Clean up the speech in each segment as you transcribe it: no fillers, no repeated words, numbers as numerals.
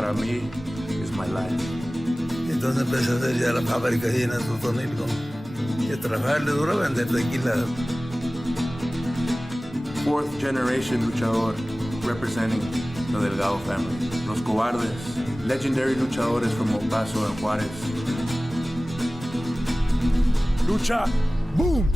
para mí is my life. Entonces empecé a hacer ya la fábrica ahí en el Totonilco. Y a trabajarle duro a vender tequila. Fourth generation luchador representing the Delgado family. Los Cobardes, legendary luchadores from El Paso and Juárez. Lucha, boom!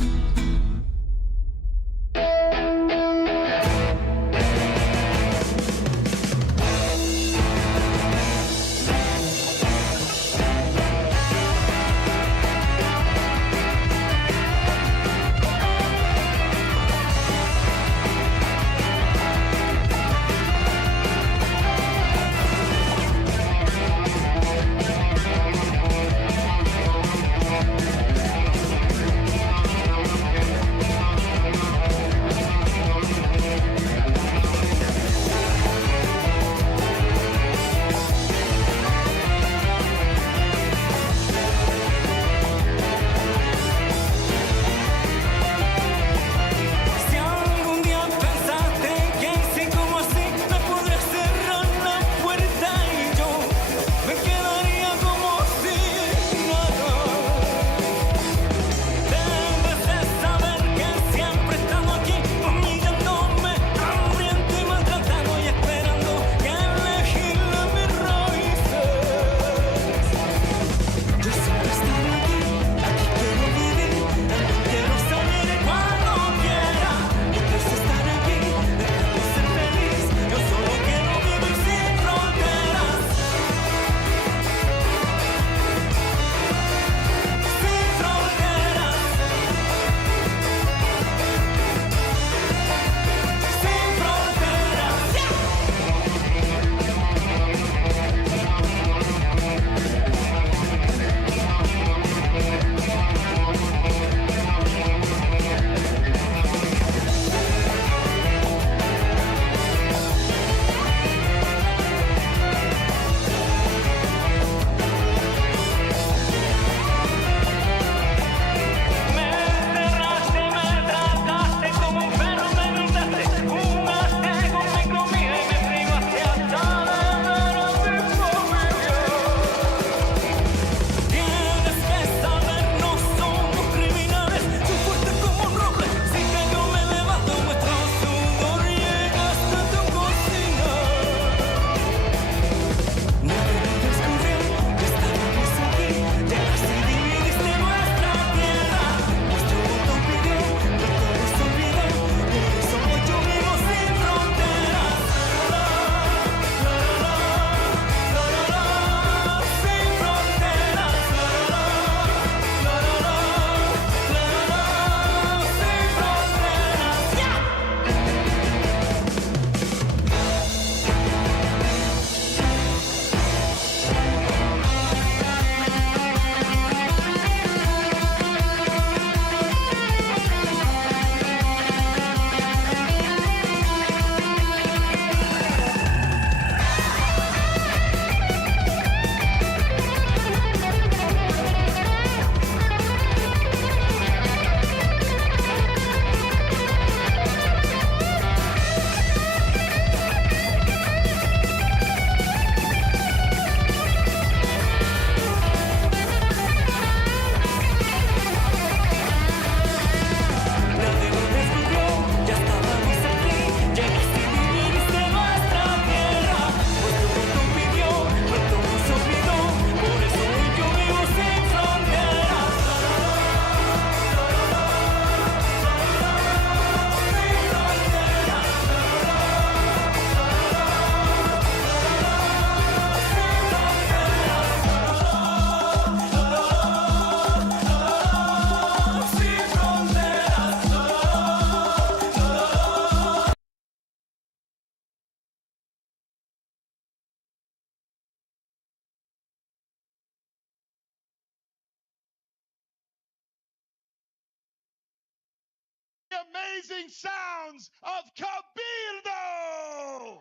Amazing sounds of Cabildo!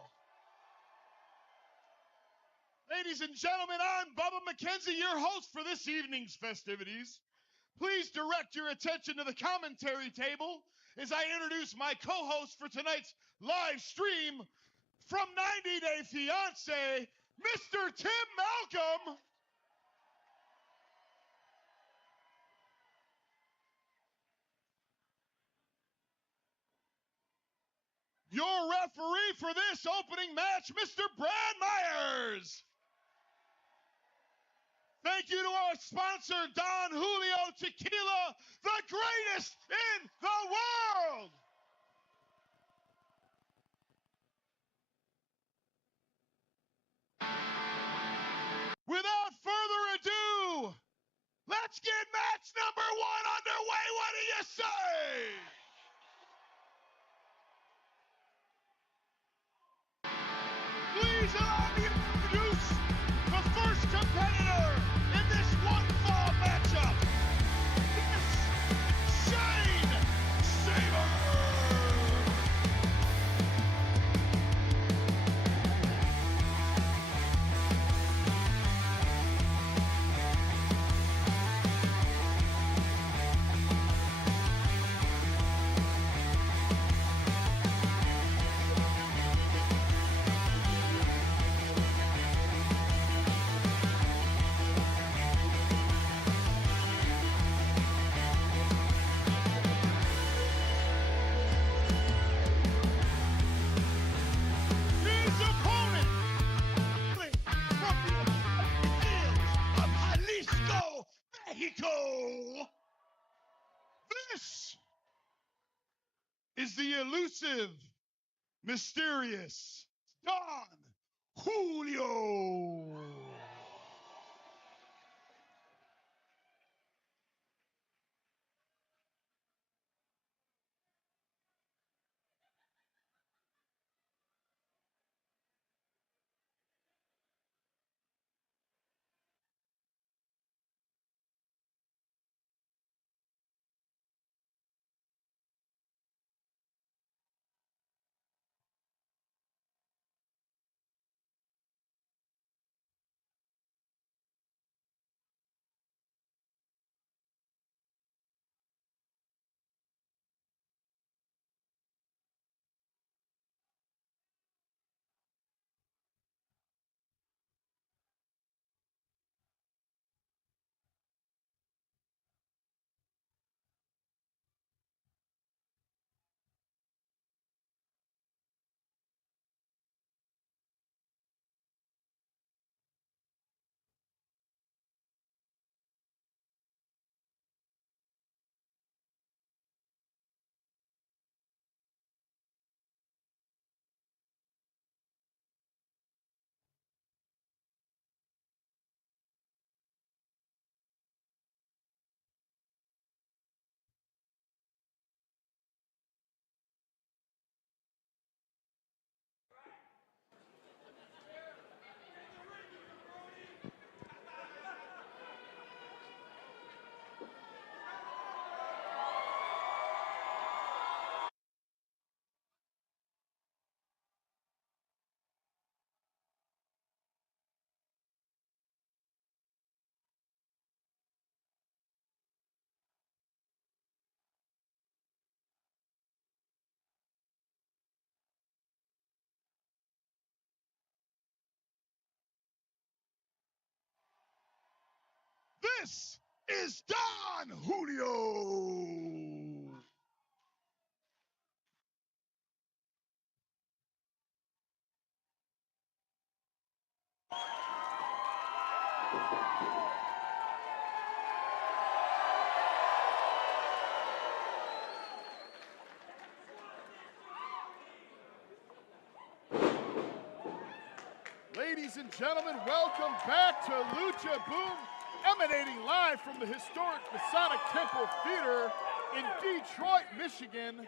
Ladies and gentlemen, I'm Bubba McKenzie, your host for this evening's festivities. Please direct your attention to the commentary table as I introduce my co-host for tonight's live stream from 90 Day Fiancé, Mr. Tim Malcolm. Your referee for this opening match, Mr. Brad Myers. Thank you to our sponsor, Don Julio Tequila, the greatest in the world. Without further ado, let's get match number 1 underway. What do you say? Please allow me to introduce the first competitor in this one-fall matchup. This Shane Saber. His opponent, from the hills of Jalisco, Mexico. This is the elusive, mysterious Don Julio. This is Don Julio. Ladies and gentlemen, welcome back to Lucha Boom, emanating live from the historic Masonic Temple Theater in Detroit, Michigan.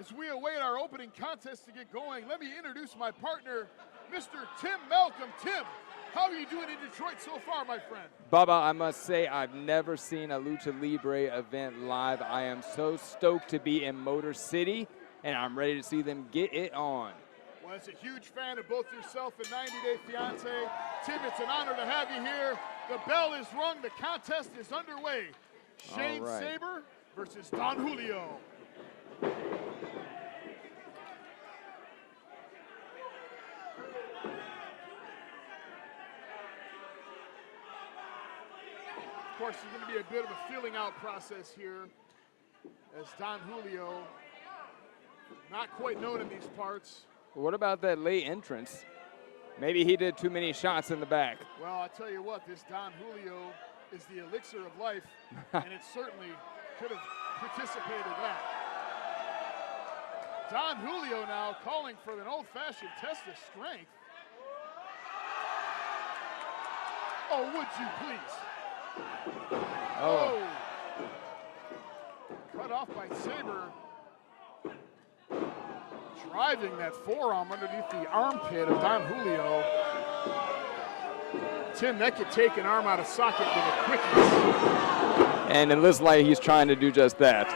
As we await our opening contest to get going, let me introduce my partner, Mr. Tim Malcolm. Tim, how are you doing in Detroit so far, my friend? Bubba, I must say I've never seen a Lucha Libre event live. I am so stoked to be in Motor City, and I'm ready to see them get it on. Well, as a huge fan of both yourself and 90 Day Fiance, Tim, it's an honor to have you here. The bell is rung. The contest is underway. Shane Saber versus Don Julio. course, there's going to be a bit of a feeling out process here as Don Julio, not quite known in these parts. What about that late entrance? Maybe he did too many shots in the back. Well, I tell you what, this Don Julio is the elixir of life, and it certainly could have participated in that. Don Julio now calling for an old-fashioned test of strength. Oh, would you please? Oh. Cut off by Saber. Driving that forearm underneath the armpit of Don Julio. Tim, that could take an arm out of socket with a quickness. And it looks like he's trying to do just that.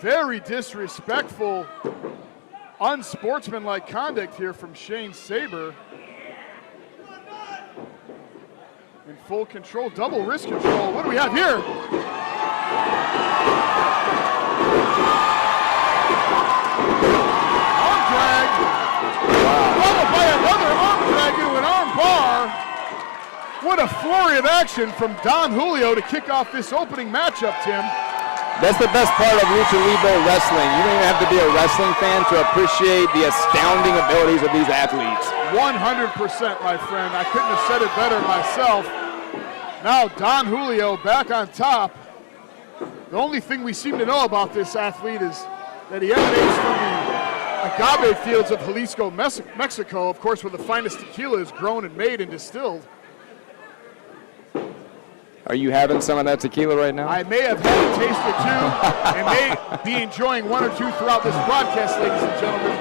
Very disrespectful, unsportsmanlike conduct here from Shane Saber. In full control, double wrist control. What do we have here? Arm drag. Followed by another arm drag into an arm bar. What a flurry of action from Don Julio to kick off this opening matchup, Tim. That's the best part of Lucha Libre wrestling. You don't even have to be a wrestling fan to appreciate the astounding abilities of these athletes. 100%, my friend. I couldn't have said it better myself. Now Don Julio back on top. The only thing we seem to know about this athlete is that he emanates from the agave fields of Jalisco, Mexico, of course, where the finest tequila is grown and made and distilled. Are you having some of that tequila right now? I may have had a taste or two and may be enjoying one or two throughout this broadcast, ladies and gentlemen.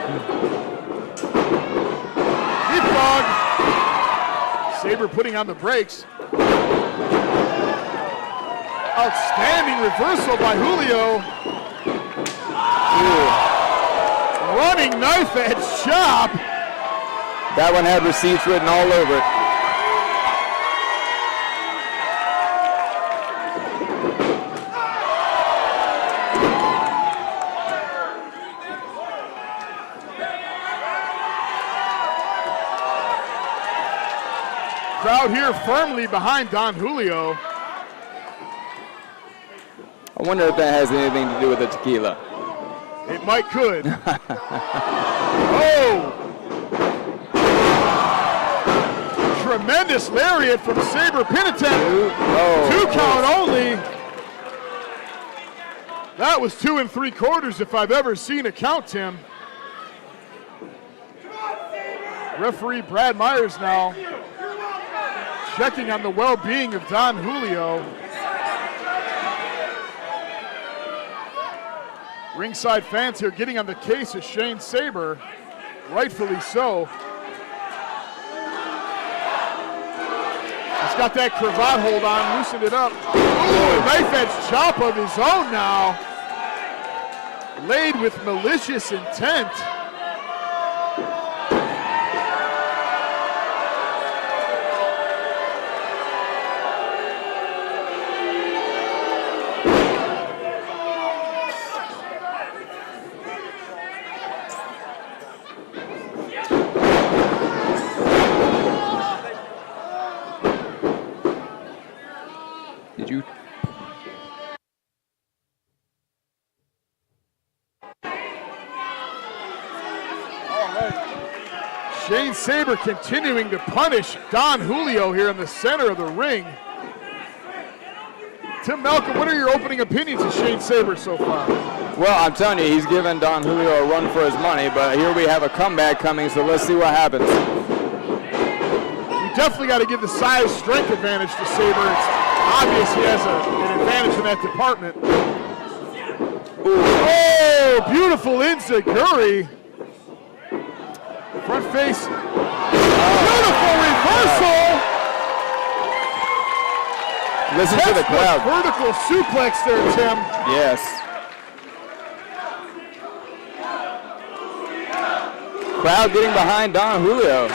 Leapfrog. Saber putting on the brakes. Outstanding reversal by Julio. Ooh. Running knife edge chop. That one had receipts written all over it. Crowd here firmly behind Don Julio. I wonder if that has anything to do with the tequila. It might could. Oh! Tremendous lariat from Saber Penitent. Two count only. That was 2 3/4 if I've ever seen a count, Tim. Referee Brad Myers now checking on the well-being of Don Julio. Ringside fans here getting on the case of Shane Saber, rightfully so. He's got that cravat hold on, loosened it up. Ooh, a knife edge chop of his own now. Laid with malicious intent. Shane Saber continuing to punish Don Julio here in the center of the ring. Tim Malcolm, what are your opening opinions of Shane Saber so far? Well, I'm telling you, he's given Don Julio a run for his money, but here we have a comeback coming, so let's see what happens. You definitely got to give the size strength advantage to Saber. It's obvious he has an advantage in that department. Ooh. Oh, beautiful enziguri. Front face. Beautiful reversal. Listen to the crowd. Vertical suplex there, Tim. Yes. Crowd getting behind Don Julio.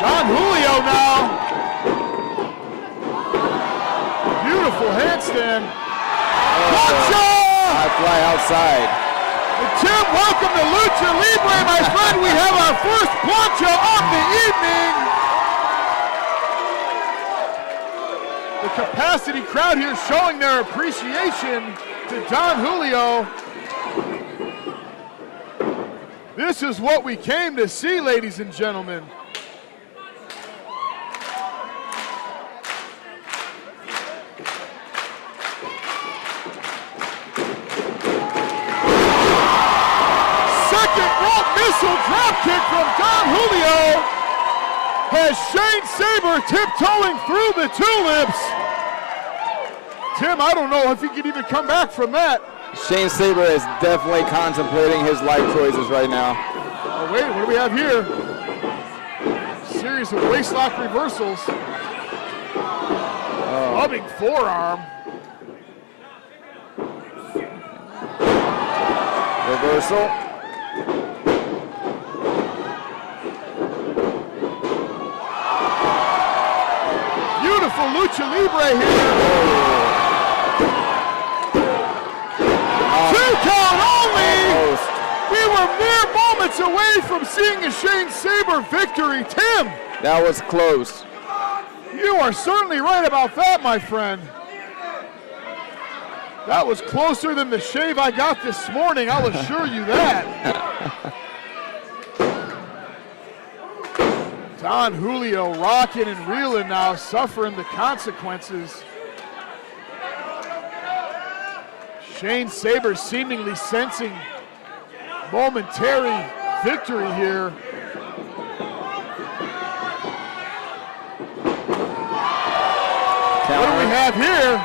Don Julio now. Beautiful handstand. plancha! I fly outside. And Tim, welcome to Lucha Libre, my friend. We have our first plancha of the evening. The capacity crowd here showing their appreciation to Don Julio. This is what we came to see, ladies and gentlemen. Second rope missile drop kick from Don Julio has Shane Saber tiptoeing through the tulips. Tim, I don't know if he can even come back from that. Shane Saber is definitely contemplating his life choices right now. Oh, wait, what do we have here? Series of waistlock reversals. Loving forearm. Reversal. Beautiful Lucha Libre here. Two count only. We were mere moments away from seeing a Shane Saber victory. Tim. That was close. You are certainly right about that, my friend. That was closer than the shave I got this morning, I'll assure you that. Don Julio rocking and reeling now, suffering the consequences. Shane Saber seemingly sensing momentary victory here. What do we have here?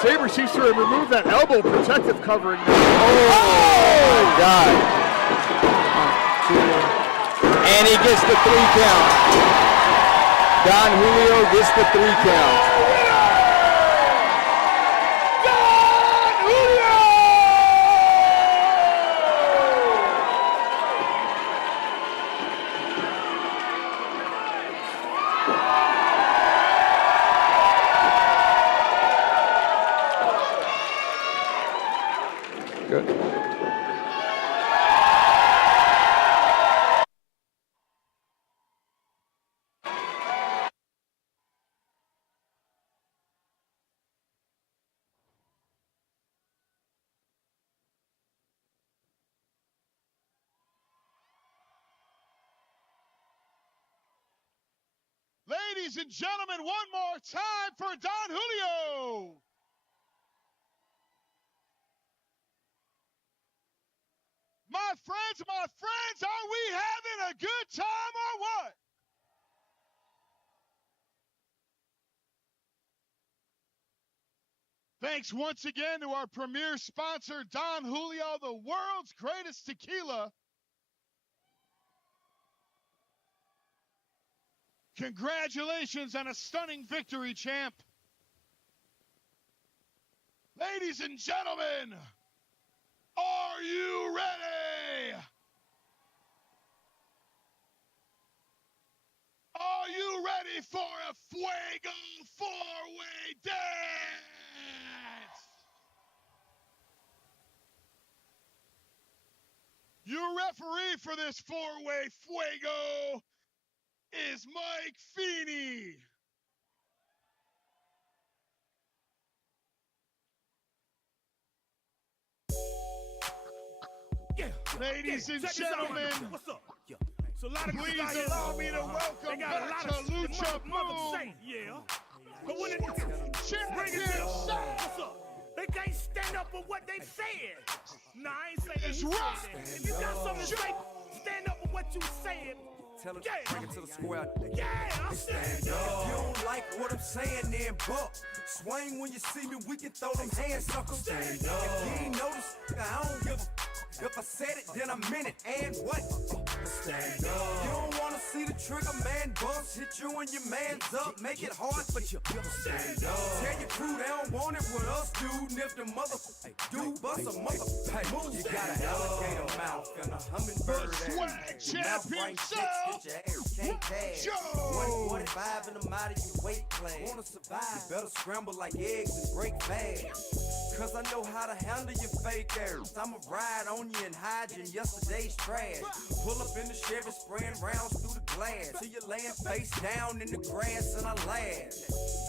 Saber seems to have removed that elbow protective covering. Oh my God. And he gets the 3 count. Don Julio gets the 3 count. Don Julio! Good. Ladies and gentlemen, one more time for Don Julio. My friends, are we having a good time or what? Thanks once again to our premier sponsor, Don Julio, the world's greatest tequila. Congratulations on a stunning victory, champ. Ladies and gentlemen, are you ready? Are you ready for a Fuego 4-way dance? Your referee for this 4-way Fuego is Mike Feeney. Ladies and gentlemen, what's up? So a lot of please allow me to welcome back to Lucha Boom. Yeah. But when it Champion what's up? They can't stand up for what they said. Nah, I ain't saying It's that. rough. If you got something to say, stand up for what you said. Tell him, Yeah. bring it to the square. Yeah, I'm saying. If you don't like what I'm saying, then buck. Swing when you see me, we can throw them hands suckers. If you ain't noticed, I don't give a. If I said it, then I meant it. And what? Stand up. You don't wanna see the trigger man bust, hit you and your man's up, make it hard for you. Stand up. Tell your crew they don't want it with us, dude. And if the mother dude bust a mother, hey, move. You got an alligator mouth and a hummingbird. Swag champion self. Joe. 145 and I'm out of your weight class. Wanna survive? You better scramble like eggs and break fast. Cause I know how to handle your fake airs. I'ma ride on you and hide you in yesterday's trash. Pull up in the Chevy, spraying rounds through the glass. Till you're laying face down in the grass and I laugh.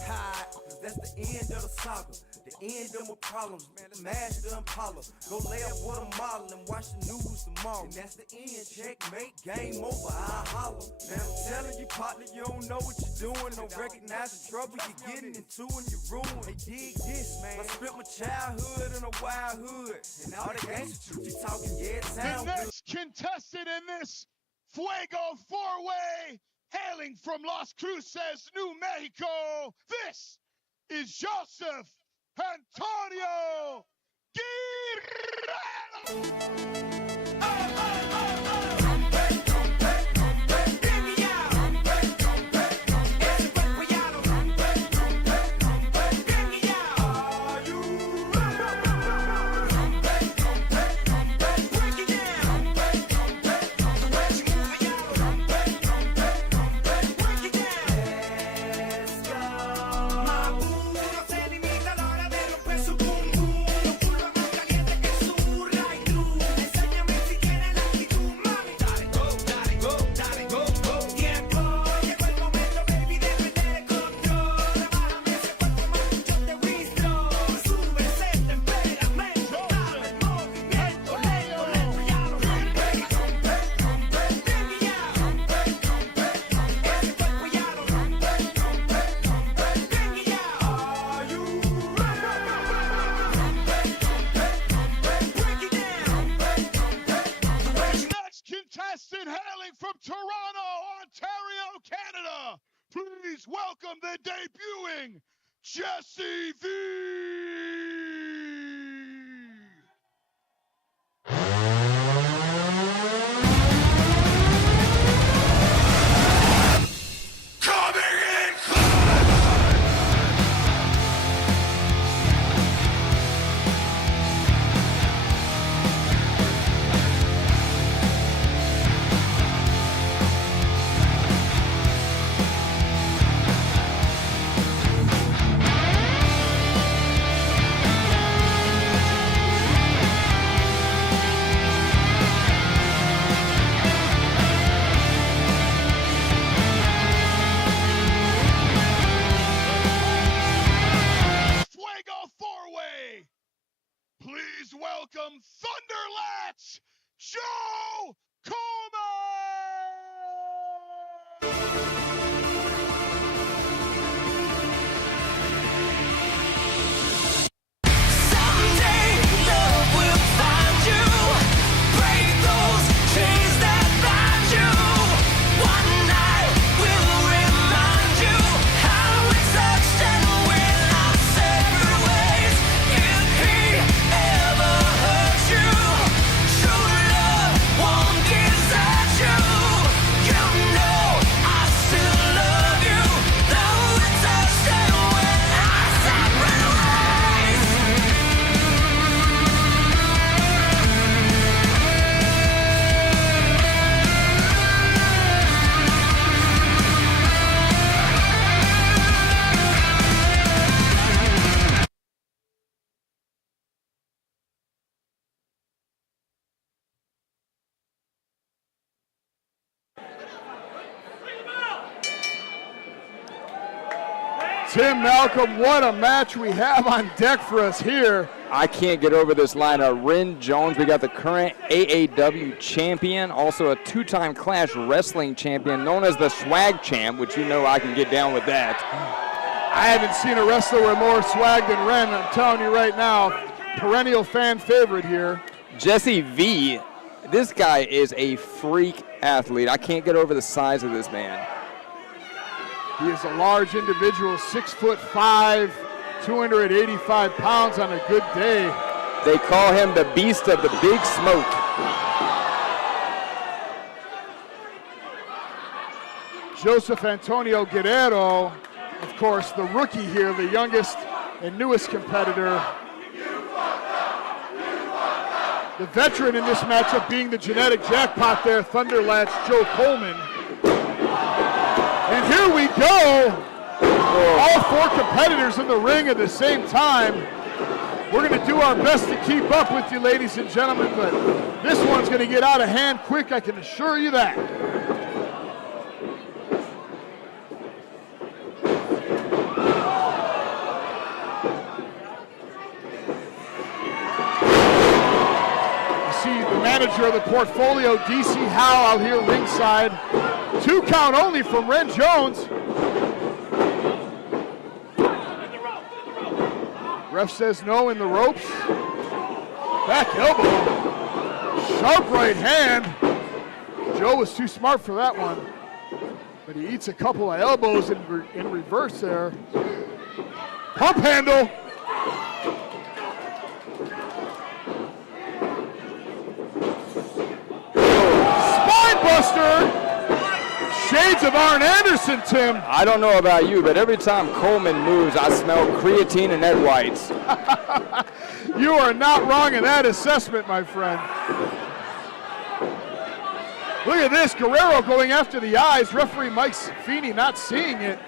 Hide, cause that's the end of the saga. The end of my problems, man, the master Impala. Go lay up with a model and watch the news tomorrow. And that's the end, checkmate, game over, I holler. Man, I'm telling you, partner, you don't know what you're doing. Don't recognize the trouble you're getting into and you're ruined. Hey, dig this, man. I spent my childhood in a wild hood. And all the gangster truth you talking, yeah, it sounds The next contestant in this Fuego four-way, hailing from Las Cruces, New Mexico, this is Joseph Antonio Guerrero. Please welcome the debuting Jesse V. Please welcome Thunderlatch, Joe Tim Malcolm, what a match we have on deck for us here. I can't get over this lineup. Ren Jones, we got the current AAW champion, also a two-time Clash Wrestling champion, known as the Swag Champ, which you know I can get down with that. I haven't seen a wrestler with more swag than Ren, I'm telling you right now. Perennial fan favorite here. Jesse V, this guy is a freak athlete. I can't get over the size of this man. He is a large individual, 6'5", 285 pounds on a good day. They call him the Beast of the Big Smoke. Joseph Antonio Guerrero, of course, the rookie here, the youngest and newest competitor. The veteran in this matchup being the genetic jackpot there, Thunderlatch Joe Coleman. And here we go. All 4 competitors in the ring at the same time. We're going to do our best to keep up with you, ladies and gentlemen, but this one's going to get out of hand quick, I can assure you that. Manager of the portfolio, DC Howe, out here ringside. 2 count only from Ren Jones. Ref says no in the ropes. Back elbow. Sharp right hand. Joe was too smart for that one. But he eats a couple of elbows in reverse there. Pump handle. Shades of Arn Anderson, Tim. I don't know about you, but every time Coleman moves, I smell creatine and egg whites. You are not wrong in that assessment, my friend. Look at this, Guerrero going after the eyes. Referee Mike Feeney not seeing it.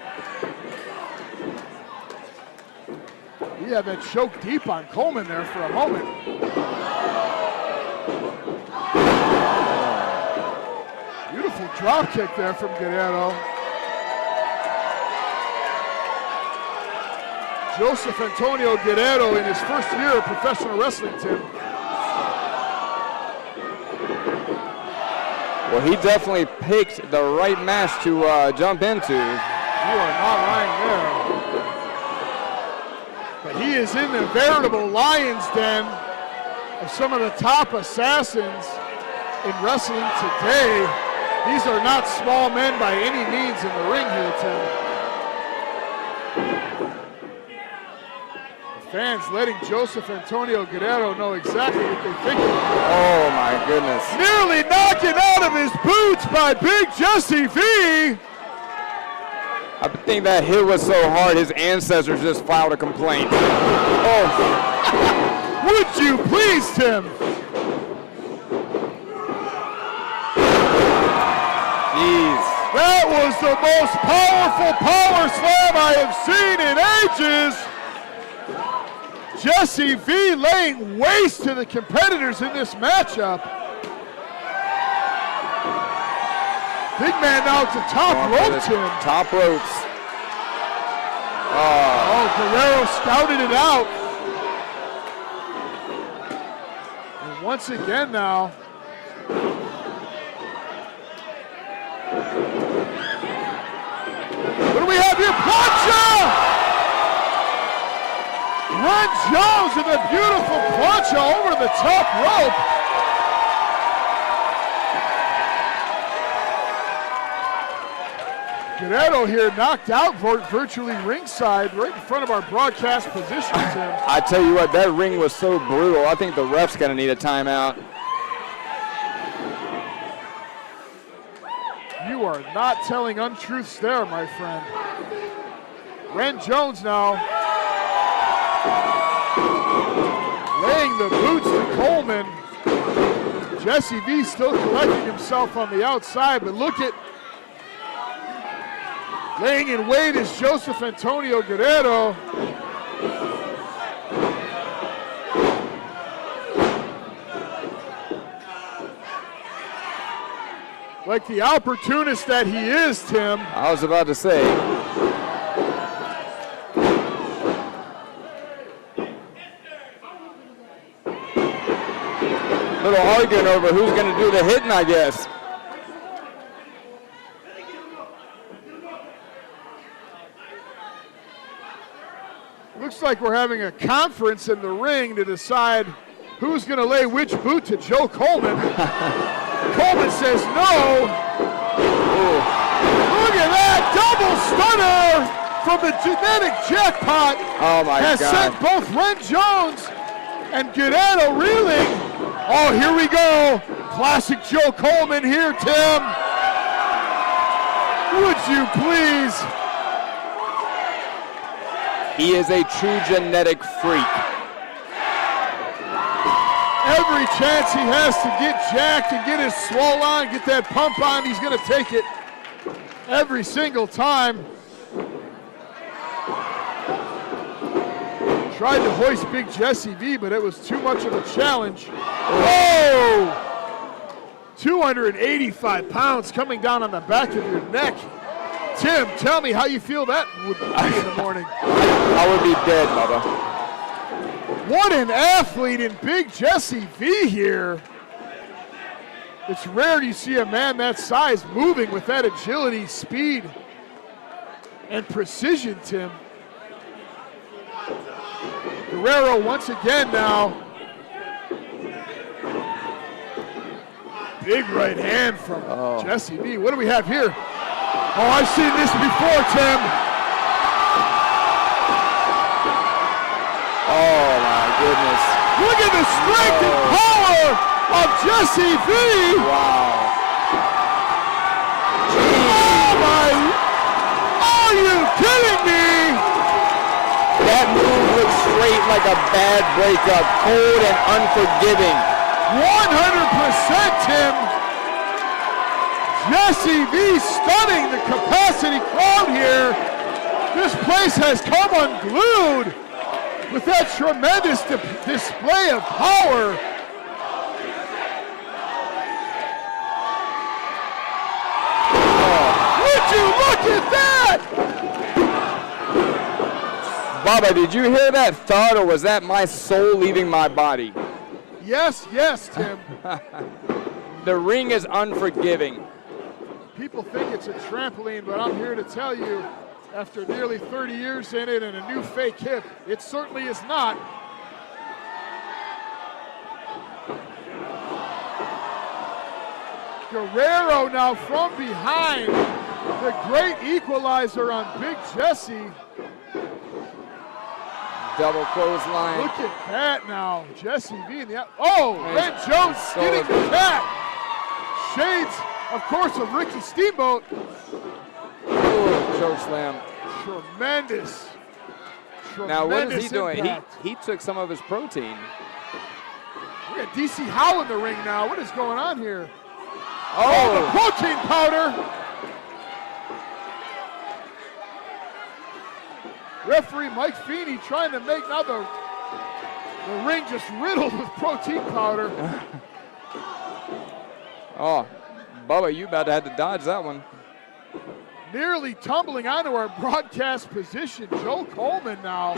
He had that choke deep on Coleman there for a moment. Beautiful drop kick there from Guerrero. Joseph Antonio Guerrero in his first year of professional wrestling, Tim. Well, he definitely picked the right match to jump into. You are not lying there. But he is in the veritable lion's den of some of the top assassins in wrestling today. These are not small men by any means in the ring here, Tim. The fans letting Joseph Antonio Guerrero know exactly what they think of him. Oh my goodness. Nearly knocking out of his boots by Big Jesse V. I think that hit was so hard his ancestors just filed a complaint. Oh. Would you please, Tim? Jeez. That was the most powerful power slam I have seen in ages. Jesse V laying waste to the competitors in this matchup. Big man now to top rope, Tim. Top ropes. Oh, Guerrero scouted it out. And once again now, what do we have here? Plancha! Ren Jones with a beautiful plancha over the top rope. Guerrero here knocked out virtually ringside, right in front of our broadcast position, Tim. I tell you what, that ring was so brutal. I think the ref's gonna need a timeout. You are not telling untruths there, my friend. Ren Jones now laying the boots to Coleman. Jesse V still collecting himself on the outside, but look at laying in wait is Joseph Antonio Guerrero. Like the opportunist that he is, Tim. I was about to say. Little arguing over who's going to do the hitting, I guess. Looks like we're having a conference in the ring to decide who's going to lay which boot to Joe Coleman. Coleman says no. Ooh. Look at that double stunner from the genetic jackpot. Oh my has God. sent both Ren Jones and Guerrero reeling. Oh, here we go. Classic Joe Coleman here, Tim. Would you please? He is a true genetic freak. Every chance he has to get jacked and get his swole on, get that pump on, he's going to take it every single time. Tried to hoist Big Jesse V, but it was too much of a challenge. Oh! 285 pounds coming down on the back of your neck. Tim, tell me how you feel that would be in the morning. I would be dead, Bubba. What an athlete in Big Jesse V here. It's rare you see a man that size moving with that agility, speed, and precision, Tim. Guerrero once again now. Big right hand from Jesse V. What do we have here? Oh, I've seen this before, Tim. Oh my goodness. Look at the strength and power of Jesse V. Wow. Oh my, are you kidding me? That move looks straight like a bad breakup, cold and unforgiving. 100%, Tim. Jesse V stunning the capacity crowd here. This place has come unglued with that tremendous display of power. Would you look at that? Bubba, did you hear that thud, or was that my soul leaving my body? Yes, yes, Tim. The ring is unforgiving. People think it's a trampoline, but I'm here to tell you, after nearly 30 years in it and a new fake hip, it certainly is not. Guerrero now from behind, the great equalizer on Big Jesse. Double clothesline. Look at that now, Jesse V in the Red Jones so getting the cat. Shades, of course, of Ricky Steamboat. Choke slam. Tremendous. Now what is he doing? Impact. He took some of his protein. We got DC Howe in the ring now. What is going on here? Oh, the protein powder. Referee Mike Feeney trying to make now the ring just riddled with protein powder. Oh, Bubba, you about to have to dodge that one. Nearly tumbling onto our broadcast position. Joe Coleman now.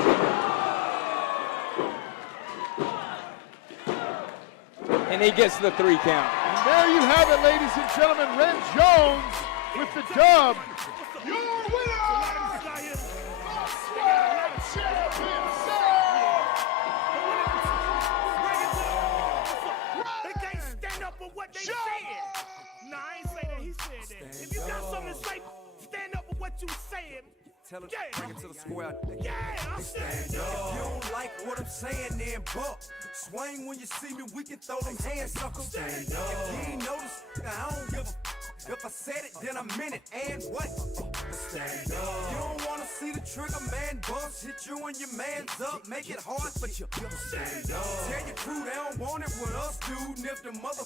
And he gets the 3 count. And there you have it, ladies and gentlemen. Red Jones with the dub. Your winner! They can't stand up for what they said. Nah, I ain't say that. He said that. If you got something to say, stand up for what you said. Tell him, bring it to the square. Yeah, I said If you don't like what I'm saying, then buck. Swing when you see me, we can throw them hands, sucker. Stand up. If you ain't noticed, I don't give a if I said it, then I meant it. And what? Stand up. You don't want to see the trigger man bust. Hit you and your man's up. Make it hard, but you stand up. Tell your crew they don't want it with us, dude. And if the mother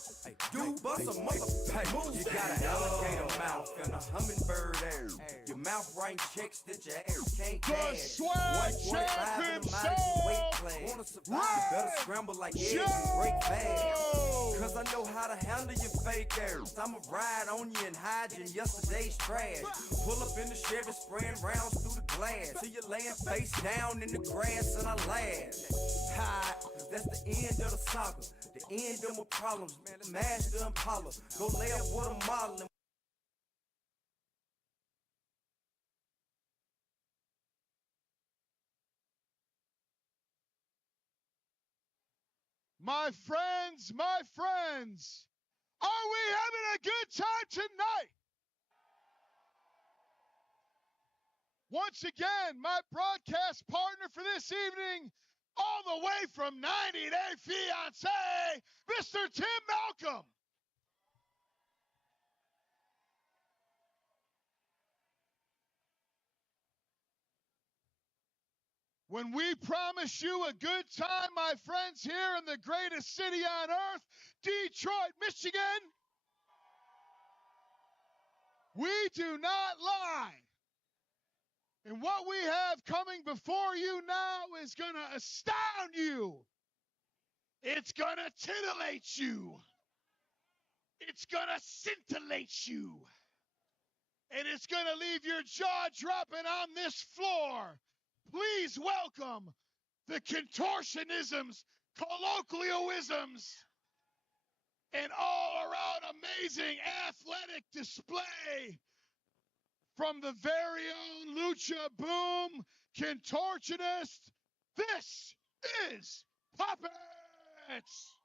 dude bust a mother move, you got an alligator mouth and a hummingbird air. Your mouth writing checks that your air can't cash. 125 in the mighty weight class. Wanna survive, you better scramble like eggs and break fast. Cause I know how to handle your fake airs. I'ma ride on you and hide you in yesterday's trash. Pull up in the Chevy, spraying rounds through the glass. Till you're laying face down in the grass and I laugh. High, cause that's the end of the saga. The end of my problems, man. The master Impala. Go lay up with a model. My friends, are we having a good time tonight? Once again, my broadcast partner for this evening, all the way from 90 Day Fiancé, Mr. Tim Malcolm. When we promise you a good time, my friends, here in the greatest city on earth, Detroit, Michigan, we do not lie. And what we have coming before you now is going to astound you. It's going to titillate you. It's going to scintillate you. And it's going to leave your jaw dropping on this floor. Please welcome the contortionisms, colloquialisms, and all-around amazing athletic display from the very own Lucha Boom contortionist. This is Puppets!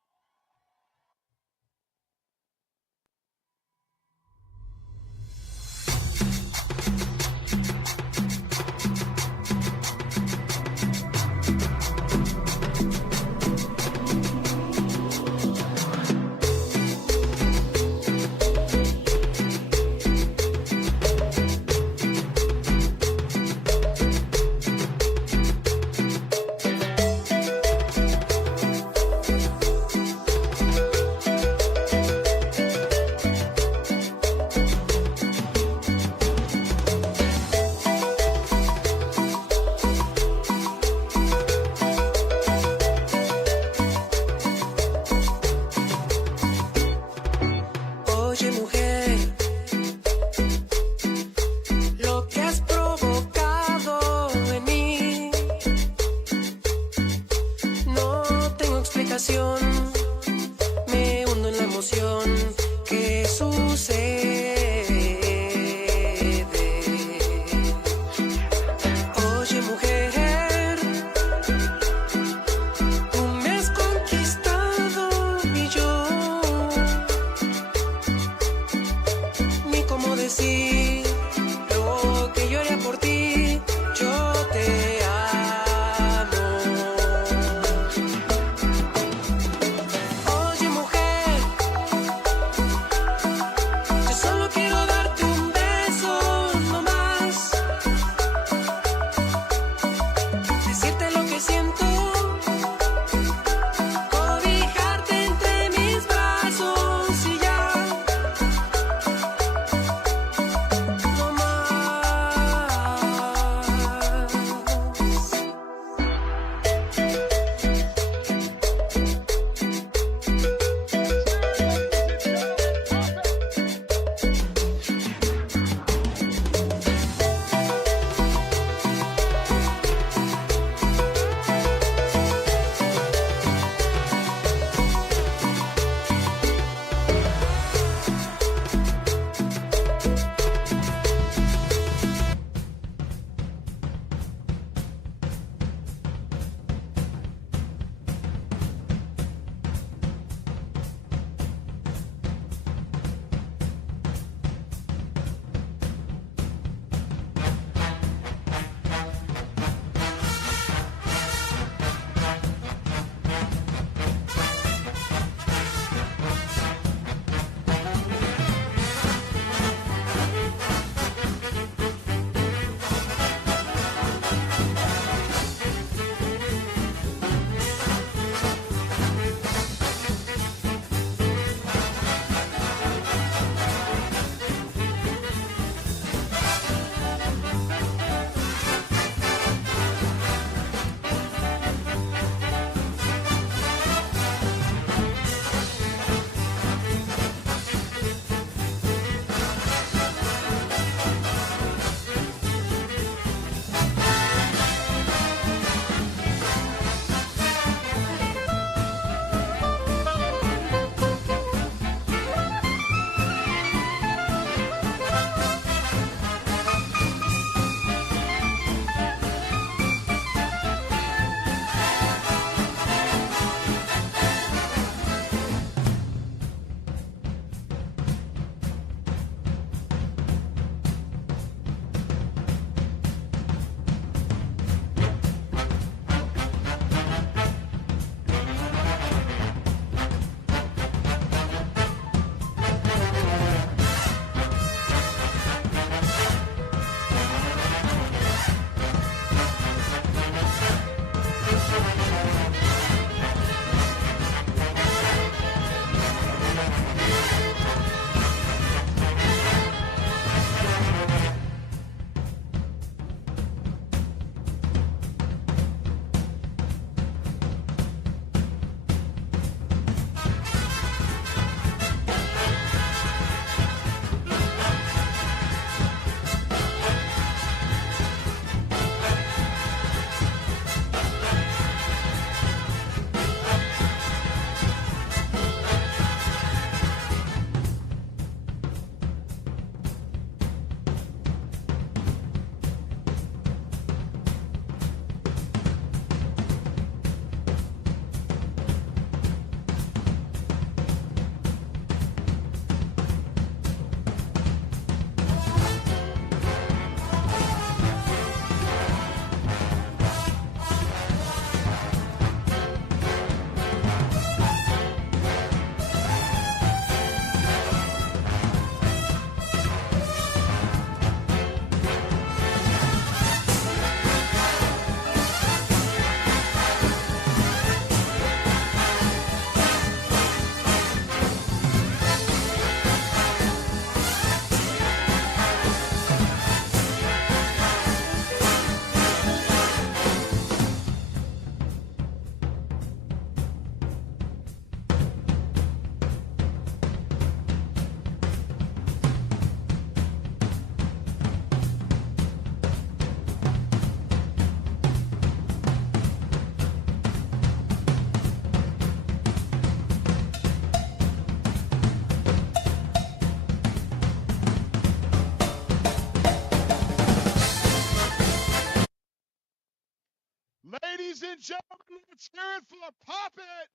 and gentlemen, let's hear it for Pop It.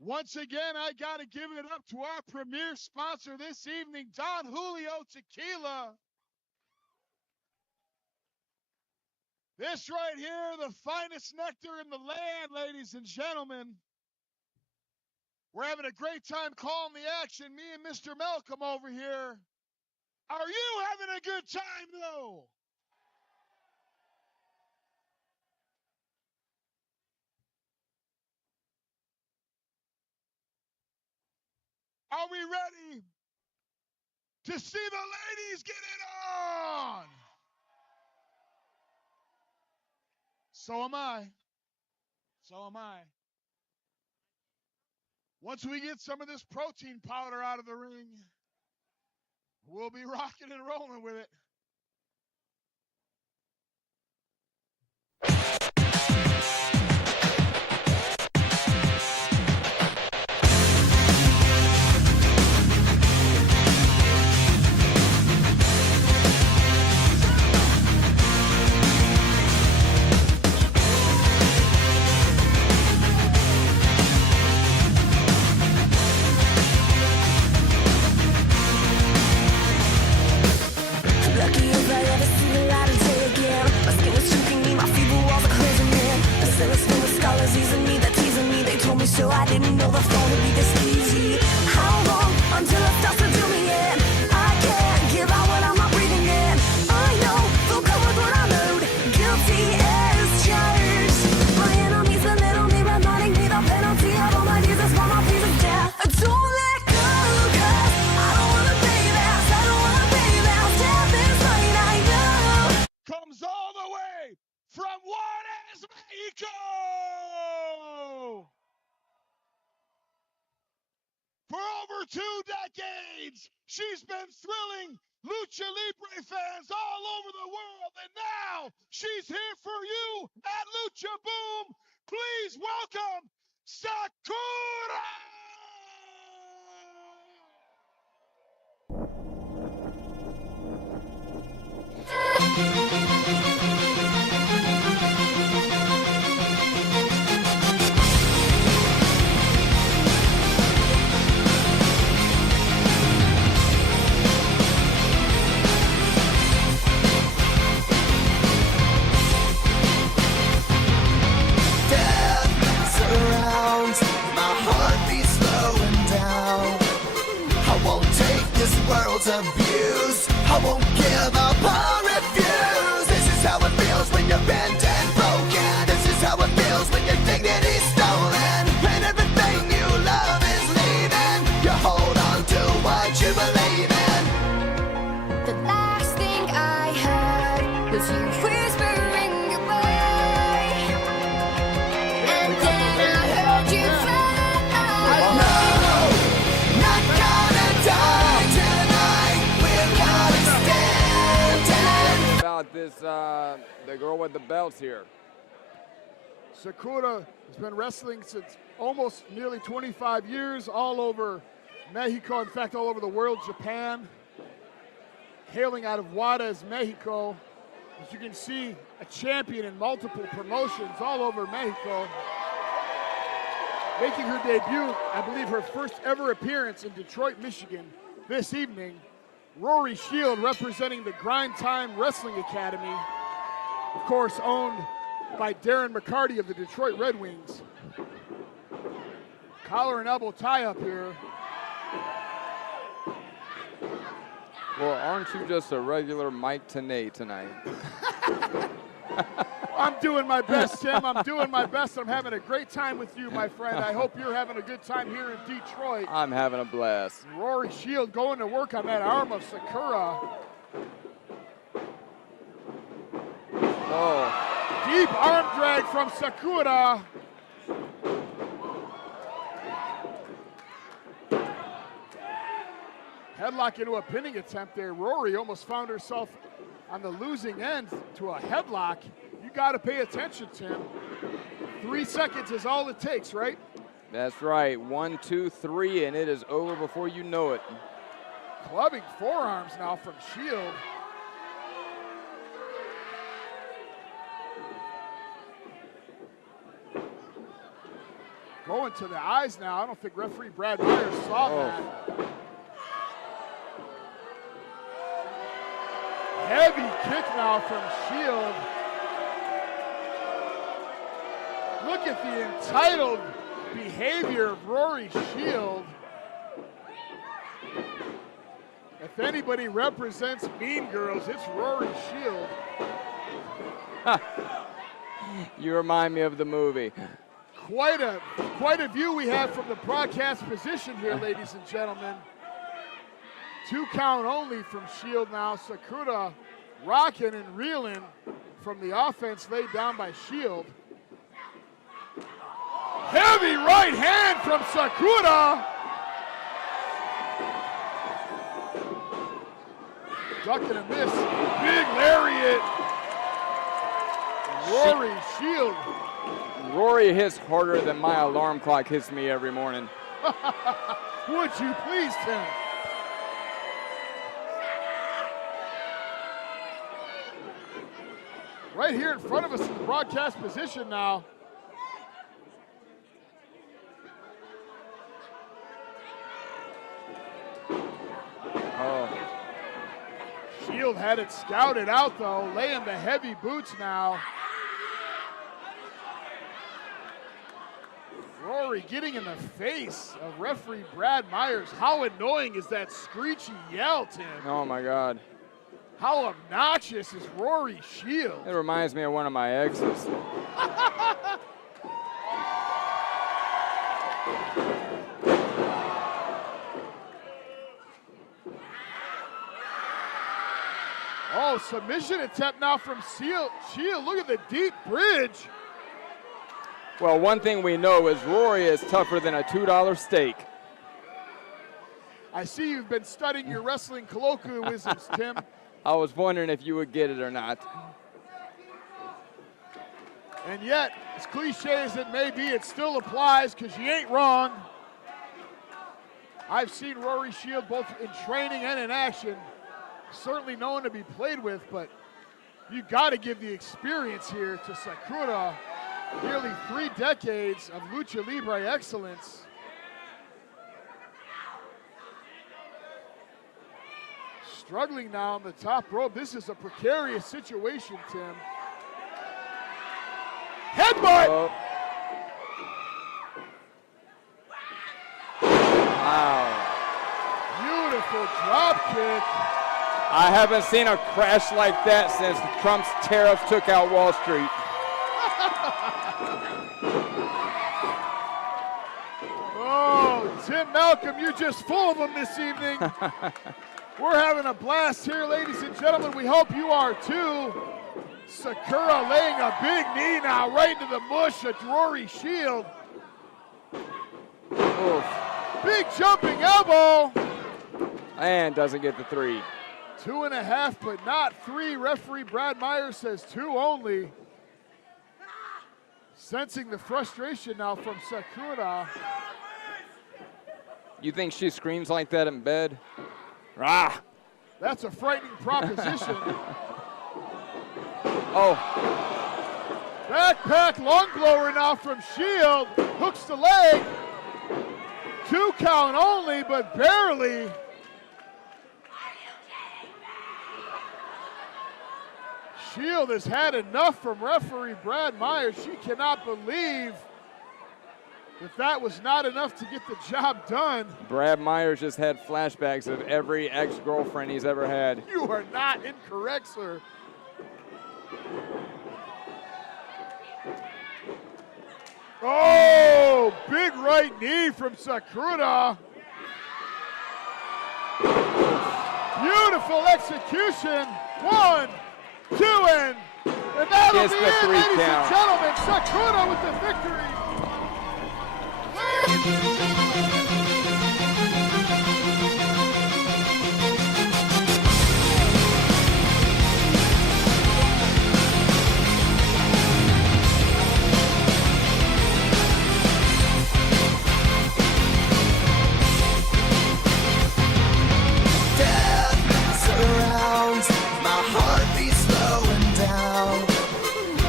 Once again, I got to give it up to our premier sponsor this evening, Don Julio Tequila. This right here, the finest nectar in the land, ladies and gentlemen. We're having a great time calling the action, me and Mr. Malcolm over here. Are you having a good time, though? Are we ready to see the ladies get it on? So am I. So am I. Once we get some of this protein powder out of the ring, we'll be rocking and rolling with it. Lucky if I ever see the light of day again. My skin is shrinking me, my fever walls are closing in. The cell is full of scholars easing me, they're teasing me. They told me so, I didn't know the phone would be this easy. How long until it starts to do me in? I can't give out what I'm not breathing in. I know they'll come with what I load. Guilty as charged. My enemies belittle me, reminding me the penalty of all my deeds is for my piece of death. Don't let go, 'cause I don't wanna pay this. I don't wanna pay this. Death is mine, I know. Comes all the way from Juarez, Mexico. For over 2 decades, she's been thrilling Lucha Libre fans all over the world, and now she's here for you at Lucha Boom. Please welcome Sakura! Death surrounds, my heart beats slowing down. I won't take this world's abuse. I won't give up or refuse. This is how it feels when you're bent and broken. This is how it feels when your dignity's stolen. And everything you love is leaving. You hold on to what you believe in. The last thing I heard was you whispering goodbye. And then I heard you fly. No, not gonna die tonight. We're gonna stand. About this, the girl with the belts here. Sakura has been wrestling since almost nearly 25 years, all over Mexico, in fact, all over the world, Japan. Hailing out of Juarez, Mexico. As you can see, a champion in multiple promotions all over Mexico. Making her debut, I believe her first ever appearance in Detroit, Michigan this evening. Rory Shield representing the Grind Time Wrestling Academy. Of course, owned by Darren McCarty of the Detroit Red Wings. Collar and elbow tie up here. Well, aren't you just a regular Mike Tenay tonight? I'm doing my best, Tim. I'm doing my best. I'm having a great time with you, my friend. I hope you're having a good time here in Detroit. I'm having a blast. Rory Shield going to work on that arm of Sakura. Oh, Deep arm drag from Sakura. Headlock into a pinning attempt there. Rory almost found herself on the losing end to a headlock. You got to pay attention, Tim. 3 seconds is all it takes, right? that's right. 1, 2, 3, and it is over before you know it. Clubbing forearms now from Shield. going to the eyes now. I don't think referee Brad Myers saw that. Heavy kick now from Shield. Look at the entitled behavior of Rory Shield. If anybody represents Mean Girls, it's Rory Shield. You remind me of the movie. Quite a view we have from the broadcast position here, ladies and gentlemen. 2 count only from Shield now. Sakura rocking and reeling from the offense laid down by Shield. Heavy right hand from Sakura. Duck and a miss. Big lariat. Rory Shield. Rory hits harder than my alarm clock hits me every morning. Would you please, Tim? Right here in front of us in the broadcast position now. Oh. Shield had it scouted out though, laying the heavy boots now. Rory getting in the face of referee Brad Myers. How annoying is that screechy yell, Tim? Oh my God. How obnoxious is Rory Shield? It reminds me of one of my exes. Oh, submission attempt now from Shield. Look at the deep bridge. Well, one thing we know is Rory is tougher than a $2 steak. I see you've been studying your wrestling colloquialisms, Tim. I was wondering if you would get it or not. And yet, as cliche as it may be, it still applies because you ain't wrong. I've seen Rory Shield both in training and in action. Certainly known to be played with, but you got to give the experience here to Sakura. Nearly 3 decades of Lucha Libre excellence. Struggling now on the top rope. This is a precarious situation, Tim. Headbutt! Oh. Wow. Beautiful drop kick. I haven't seen a crash like that since Trump's tariffs took out Wall Street. Oh, Tim Malcolm, you're just full of them this evening. We're having a blast here, ladies and gentlemen. We hope you are too. Sakura laying a big knee now right into the mush at Rory Shield. Oof. Big jumping elbow. And doesn't get the 3. 2.5, but not 3. Referee Brad Myers says 2 only. Sensing the frustration now from Sakura. You think she screams like that in bed? Rah! That's a frightening proposition. Oh. Backpack long blower now from Shield. Hooks the leg. 2 count only, but barely. Shield has had enough from referee Brad Myers. She cannot believe that was not enough to get the job done. Brad Myers just had flashbacks of every ex-girlfriend he's ever had. You are not incorrect, sir. Oh, big right knee from Sakura. Beautiful execution. 1, 2, and that'll Gets be the it, 3 ladies count. and gentlemen. Sakura with the victory. Death surrounds, my heart beats slowing down.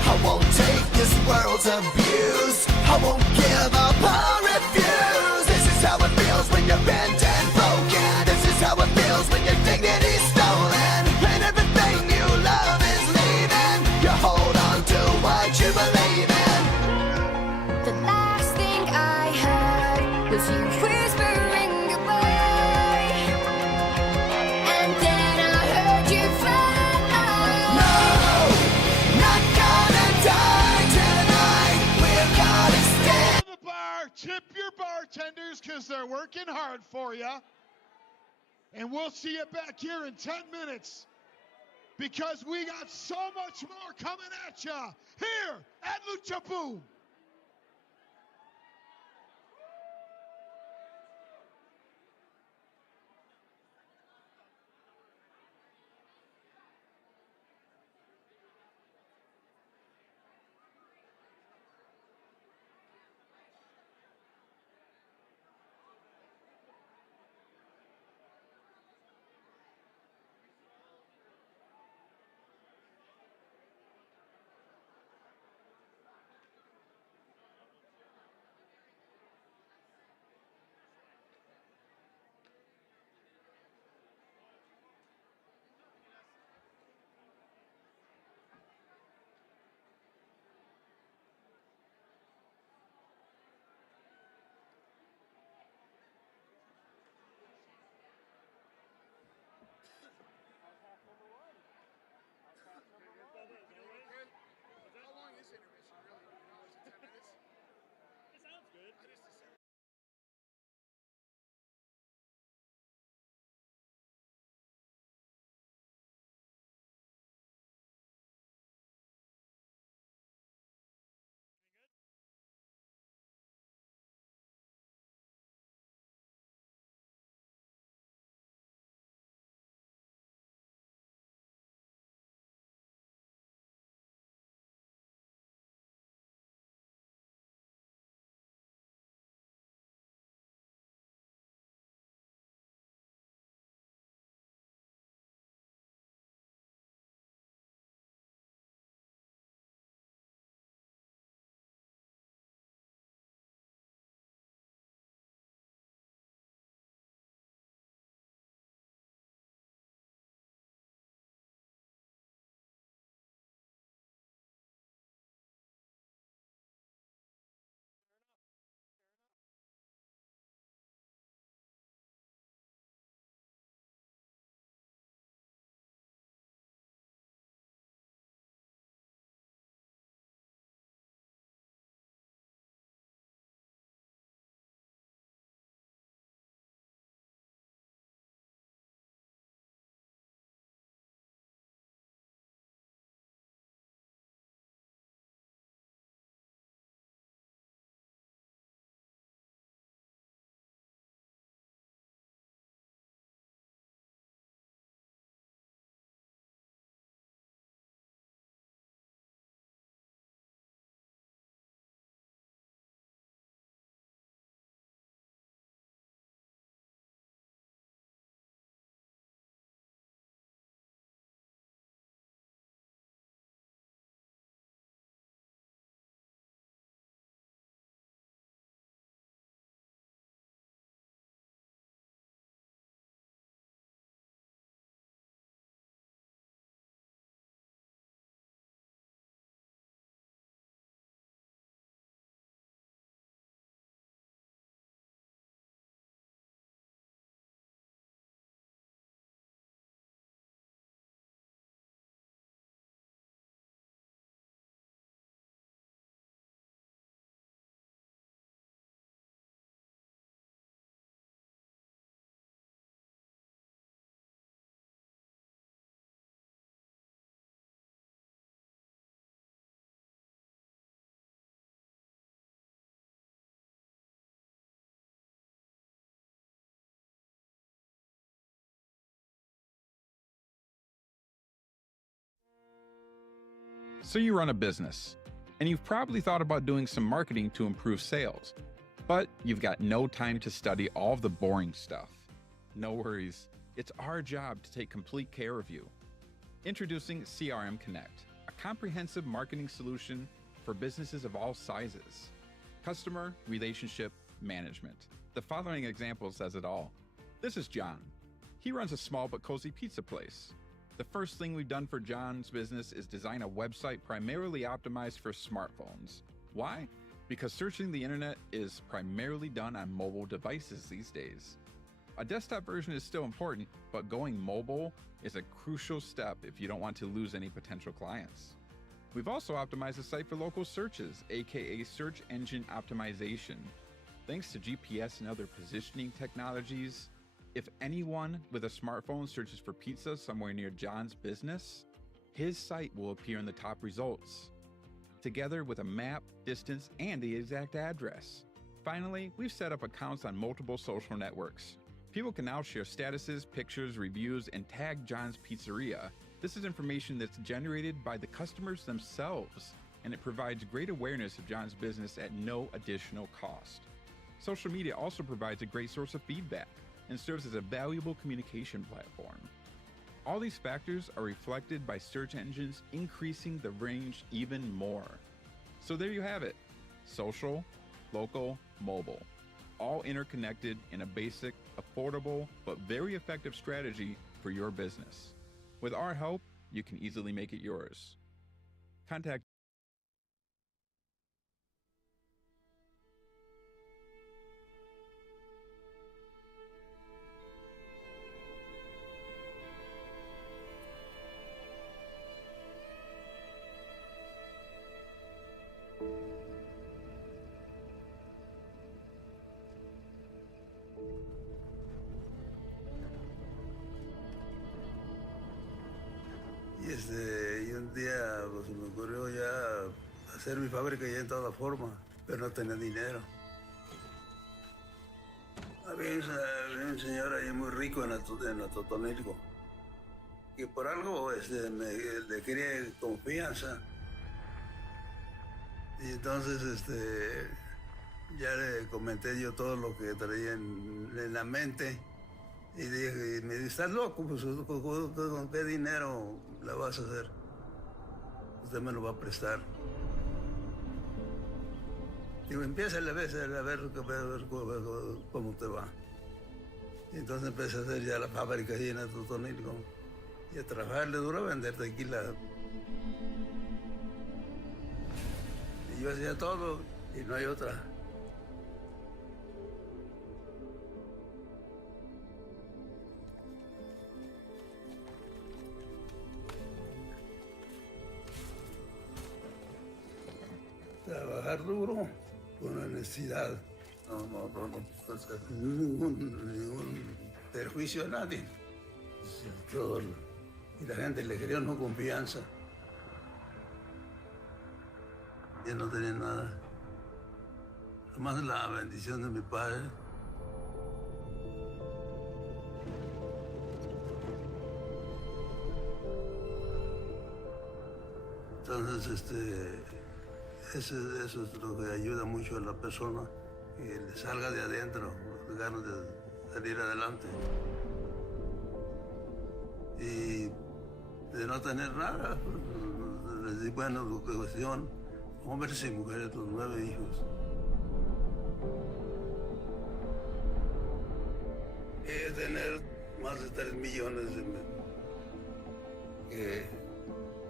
I won't take this world's abuse. I won't give up. bartenders because they're working hard for you. And we'll see you back here in 10 minutes because we got so much more coming at you here at Lucha Boom. So you run a business, and you've probably thought about doing some marketing to improve sales, but you've got no time to study all of the boring stuff. No worries, it's our job to take complete care of you. Introducing CRM Connect, a comprehensive marketing solution for businesses of all sizes. Customer relationship management. The following example says it all. This is John. He runs a small but cozy pizza place. The first thing we've done for John's business is design a website primarily optimized for smartphones. Why? Because searching the internet is primarily done on mobile devices these days. A desktop version is still important, but going mobile is a crucial step if you don't want to lose any potential clients. We've also optimized the site for local searches, aka search engine optimization. Thanks to GPS and other positioning technologies, if anyone with a smartphone searches for pizza somewhere near John's business, his site will appear in the top results, together with a map, distance, and the exact address. Finally, we've set up accounts on multiple social networks. People can now share statuses, pictures, reviews, and tag John's Pizzeria. This is information that's generated by the customers themselves, and it provides great awareness of John's business at no additional cost. Social media also provides a great source of feedback and serves as a valuable communication platform. All these factors are reflected by search engines, increasing the range even more. So there you have it: social, local, mobile, all interconnected in a basic, affordable, but very effective strategy for your business. With our help, you can easily make it yours. Contact Y un día pues, se me ocurrió ya hacer mi fábrica ya en toda forma, pero no tenía dinero. Había un señor ahí muy rico en Atotonilco, que por algo le quería confianza. Y entonces ya le comenté yo todo lo que traía en la mente. Y me dice, ¿estás loco? Pues, ¿con qué dinero la vas a hacer? Usted me lo va a prestar. Digo, empieza a ver cómo te va. Y entonces empecé a hacer ya la fábrica ahí en Atotonilco. Y a trabajarle duro a vender tequila. Y yo hacía todo y no hay otra. Trabajar duro con honestidad. No ningún perjuicio a nadie. Y la gente le quería una confianza. Yo no tenía nada. Además la bendición de mi padre. Entonces, eso es lo que ayuda mucho a la persona, que le salga de adentro, las ganas de salir adelante. Y de no tener nada, les di buena educación, hombres y mujeres, los 9 hijos. Tener más de 3 millones que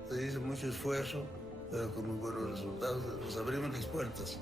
se hizo mucho esfuerzo, pero con muy buenos resultados, nos abrimos las puertas.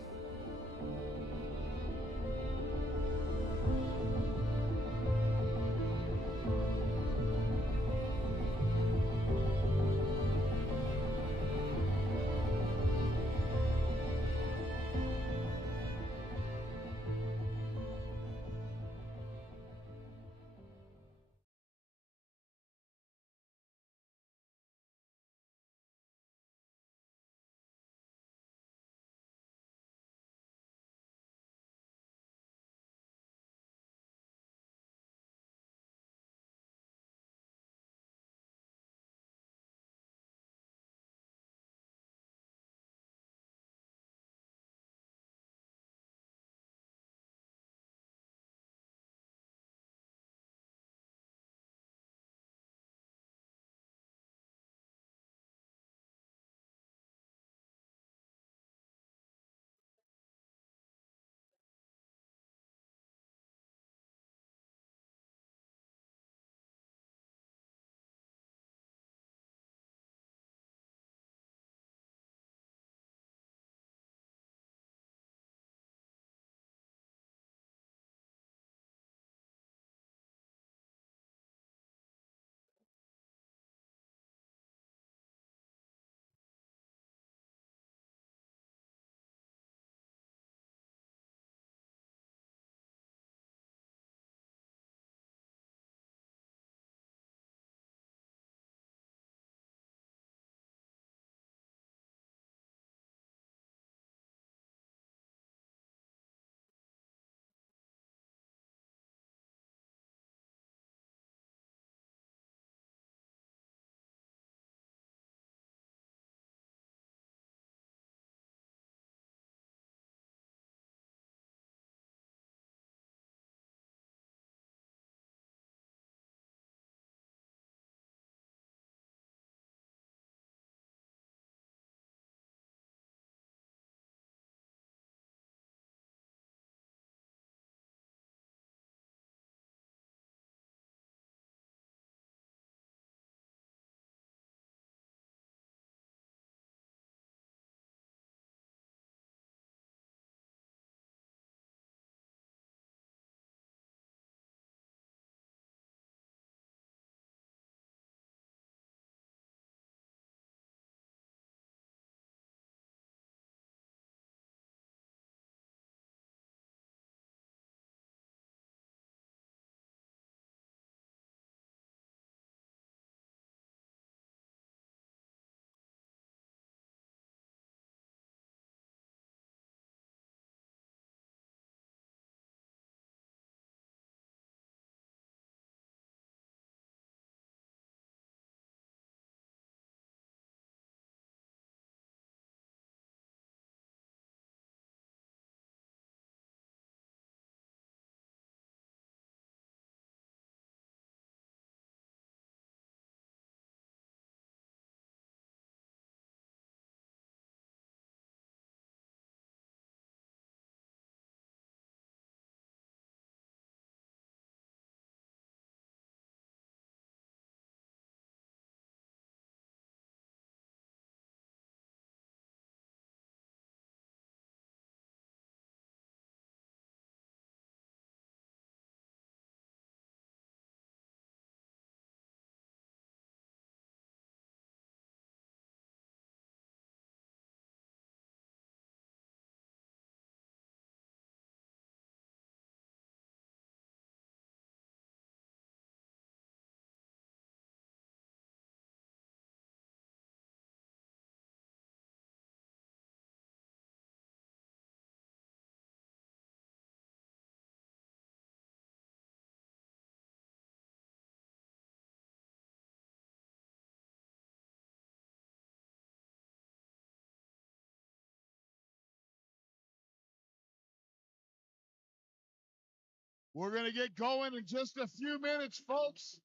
We're going to get going in just a few minutes, folks.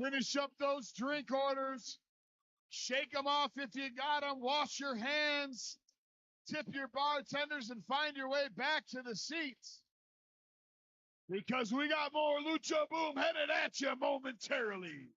Finish up those drink orders. Shake them off if you got them. Wash your hands. Tip your bartenders and find your way back to the seats. Because we got more Lucha Boom headed at you momentarily.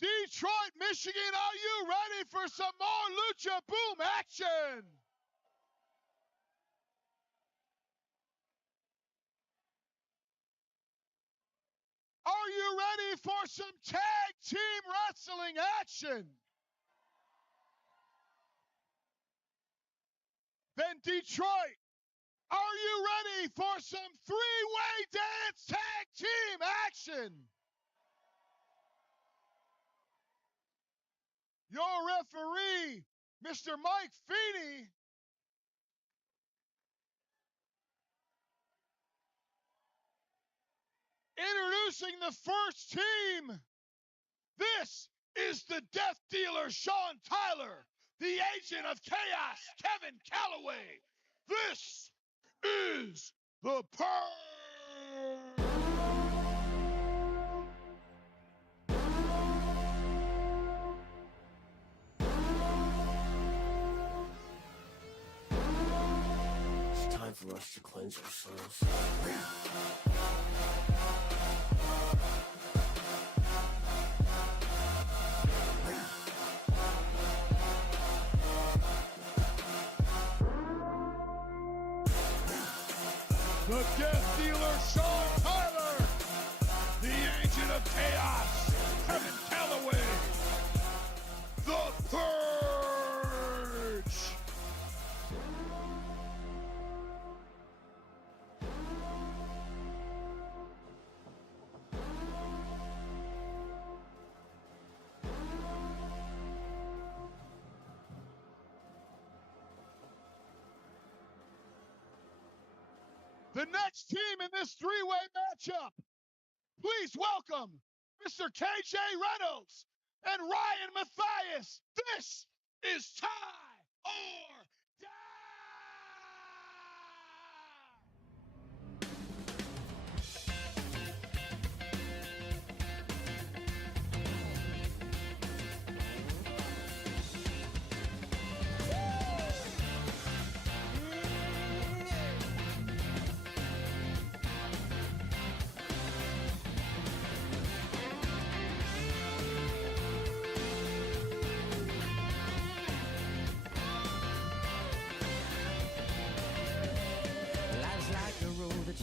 Detroit, Michigan, are you ready for some more Lucha Boom action? Are you ready for some tag team wrestling action? Then Detroit, are you ready for some three-way dance tag team action? Your referee, Mr. Mike Feeney, Introducing the first team. This is the Death Dealer, Sean Tyler. The Agent of Chaos, Kevin Calloway. This is the Purge. It's time for us to cleanse ourselves. The Death Dealer, Sean Tyler. The Agent of Chaos, Kevin Calloway. The Purge. The next team in this three-way matchup, please welcome Mr. KJ Reynolds and Ryan Matthias. This is Tie or Die!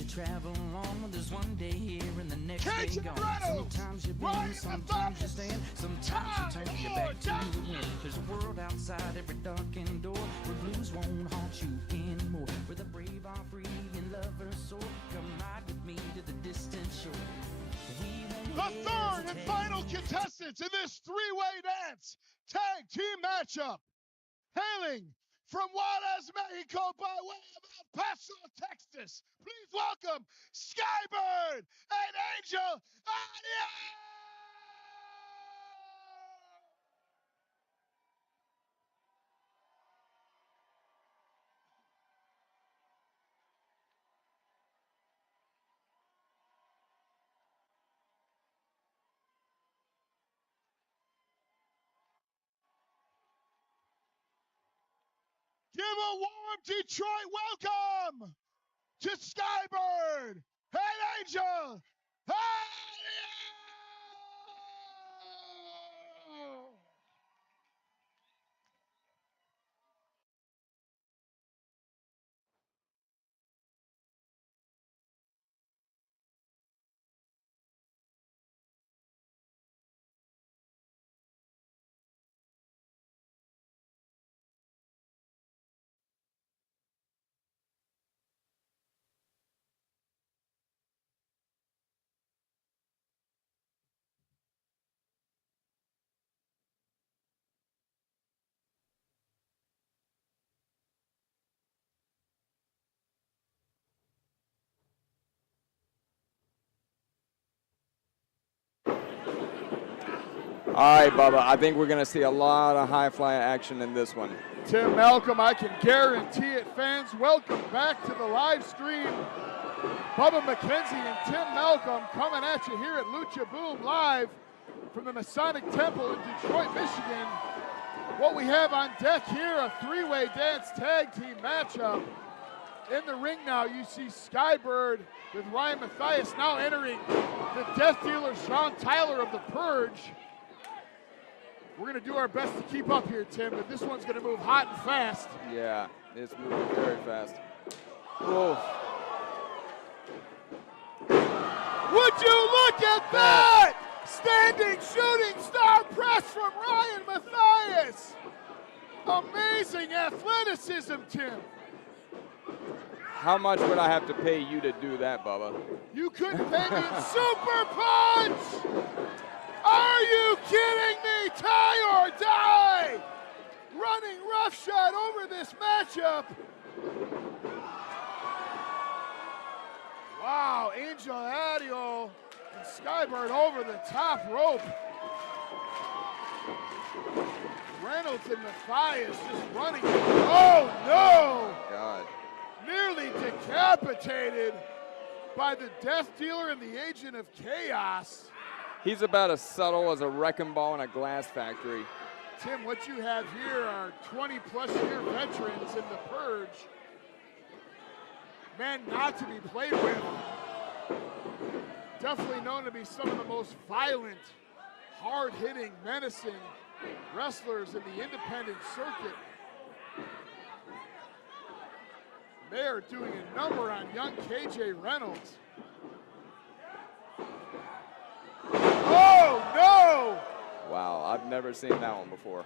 Travel along, there's one day here and the next day KJ gone. Reynolds, Sometimes you Ryan win, sometimes you stand, sometimes you turn your back to the wind. There's a world outside every darkened door where blues won't haunt you anymore. Where the brave are free and lovers soar. Come ride with me to the distant shore. The third and final contestants in this three-way dance tag team matchup, hailing from Juarez, Mexico, by way of El Paso, Texas, please welcome Skybird and Angel Audio! Give a warm Detroit welcome to Skybird and Angel. All right, Bubba, I think we're going to see a lot of high-fly action in this one. Tim Malcolm, I can guarantee it. Fans, welcome back to the live stream. Bubba McKenzie and Tim Malcolm coming at you here at Lucha Boom live from the Masonic Temple in Detroit, Michigan. What we have on deck here, a three-way dance tag team matchup. In the ring now, you see Skybird with Ryan Matthias now entering the Death Dealer, Sean Tyler of the Purge. We're going to do our best to keep up here, Tim, but this one's going to move hot and fast. Yeah, it's moving very fast. Whoa. Would you look at that? Standing shooting star press from Ryan Matthias. Amazing athleticism, Tim. How much would I have to pay you to do that, Bubba? You couldn't pay me in super punch! Are you kidding me? Tie or die! Running roughshod over this matchup. Wow, Angel Adio Skybird over the top rope. Reynolds and Matthias just running. Oh no! God. Nearly decapitated by the Death Dealer and the Agent of Chaos. He's about as subtle as a wrecking ball in a glass factory. Tim, what you have here are 20-plus year veterans in the Purge. Men not to be played with. Definitely known to be some of the most violent, hard-hitting, menacing wrestlers in the independent circuit. They are doing a number on young KJ Reynolds. Oh, no! Wow, I've never seen that one before.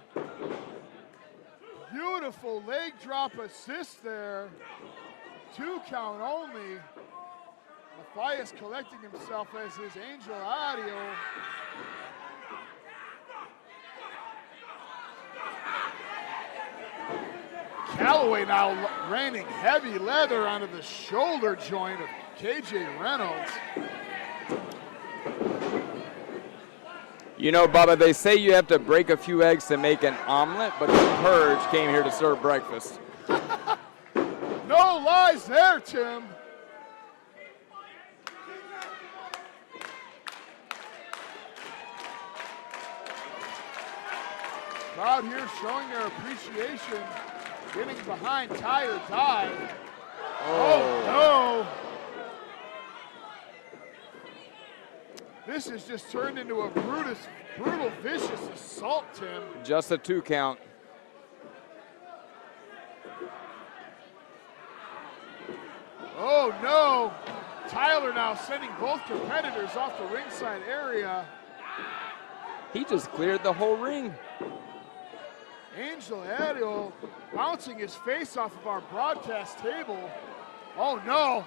Beautiful leg drop assist there. 2 count only. Matthias collecting himself as his Angel Audio. Calloway now raining heavy leather onto the shoulder joint of KJ Reynolds. You know, Bubba, they say you have to break a few eggs to make an omelet, but the Purge came here to serve breakfast. No lies there, Tim. Crowd here showing their appreciation, getting behind Tie or Die. Oh no! This has just turned into a brutal, vicious assault, Tim. Just a 2 count. Oh no! Tyler now sending both competitors off the ringside area. He just cleared the whole ring. Angel Adio bouncing his face off of our broadcast table. Oh no!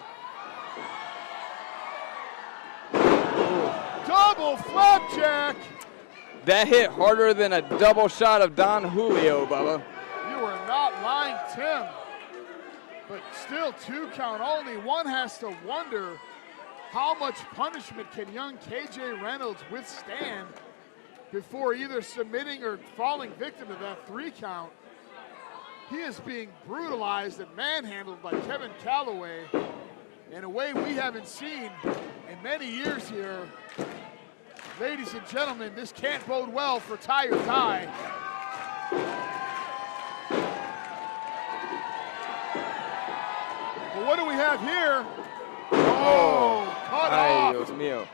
Double flapjack! That hit harder than a double shot of Don Julio, Bubba. You are not lying, Tim. But still 2 count only. One has to wonder how much punishment can young KJ Reynolds withstand before either submitting or falling victim to that 3 count. He is being brutalized and manhandled by Kevin Calloway in a way we haven't seen in many years here. Ladies and gentlemen, this can't bode well for Tie or Die. But what do we have here? Oh, cut off. Dios mío.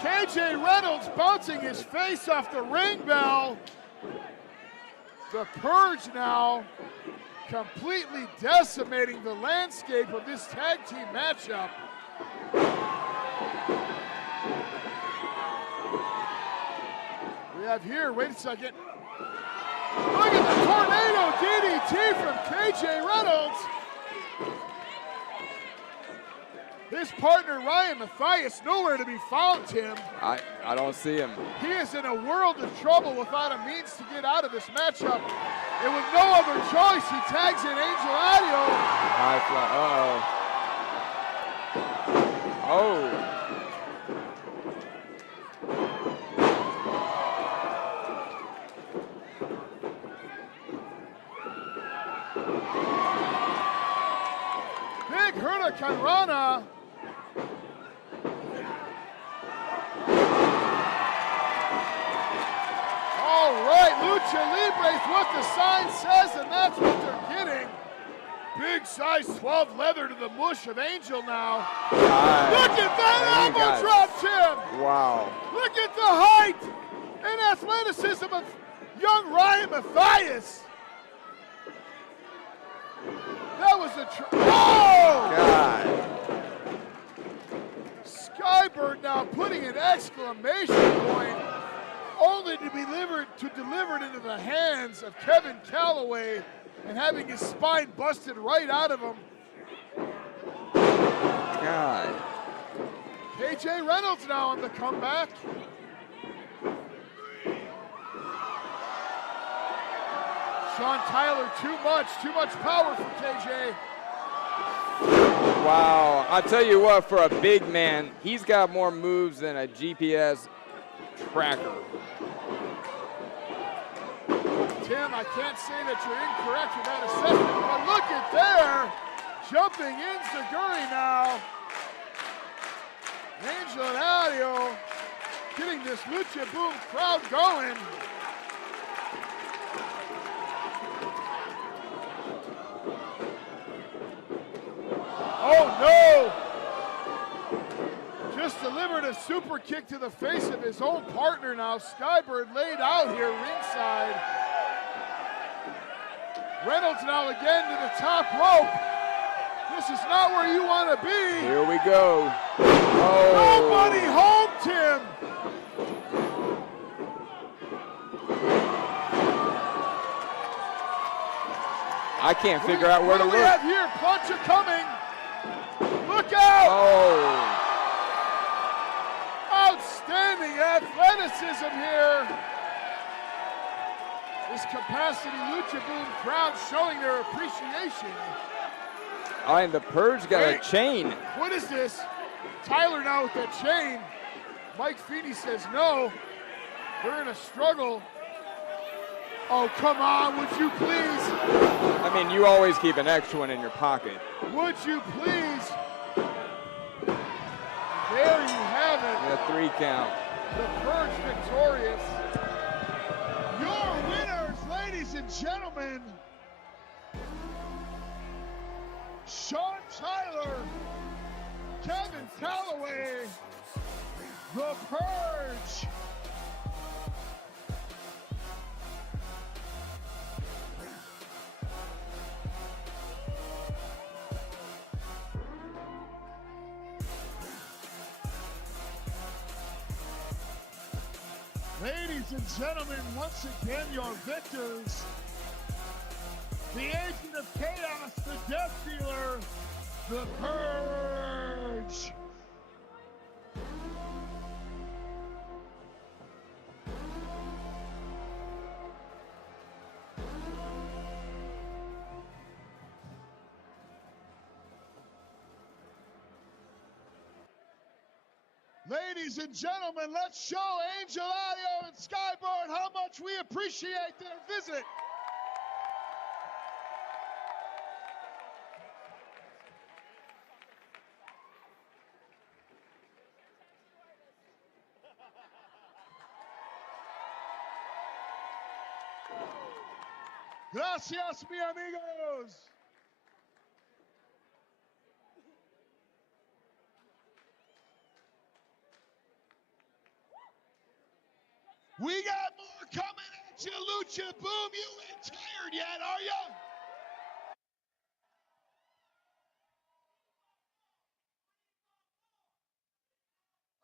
KJ Reynolds bouncing his face off the ring bell. The Purge now completely decimating the landscape of this tag team matchup. We have here, wait a second. Look at the tornado DDT from KJ Reynolds. His partner, Ryan Matthias, nowhere to be found, Tim. I don't see him. He is in a world of trouble without a means to get out of this matchup. And with no other choice, he tags in Angel Audio. High fly, oh. Big Hurricane Rana. All right, Lucha Libre is what the sign says, and that's what they're getting. Big size 12 leather to the mush of Angel now. Look at that elbow drop, Tim. Wow. Look at the height and athleticism of young Ryan Matthias. That was a oh! God. Skybird now putting an exclamation point, only to be delivered into the hands of Kevin Calloway and having his spine busted right out of him. God. KJ Reynolds now on the comeback. Sean Tyler, too much power from KJ. Wow, I'll tell you what, for a big man, he's got more moves than a GPS tracker. Tim, I can't say that you're incorrect with that assessment, but look at there, jumping in Zaguri now. Angel and Adio getting this Lucha Boom crowd going. Oh no! Just delivered a super kick to the face of his own partner now. Skybird laid out here ringside. Reynolds now again to the top rope. This is not where you want to be. Here we go. Oh. Nobody homed him. I can't figure out where to What look. do we have here? Plancha coming. Look out! Oh. Outstanding athleticism here. This capacity Lucha Boom crowd showing their appreciation. Oh, and the Purge got Wait. a chain. What is this? Tyler now with that chain. Mike Feeney says no. We're in a struggle. Oh, come on, would you please? I mean, you always keep an extra one in your pocket. Would you please? There you have it. And a 3 count. The Purge victorious. Your winners, ladies and gentlemen. Sean Tyler, Kevin Calloway, The Purge. Ladies and gentlemen, once again, your victors. The agent of chaos, the death dealer, The Purge. Ladies and gentlemen, let's show Angel Audio and Skyboard how much we appreciate their visit. Gracias, mi amigos. We got more coming at you, Lucha Boom. You ain't tired yet, are you?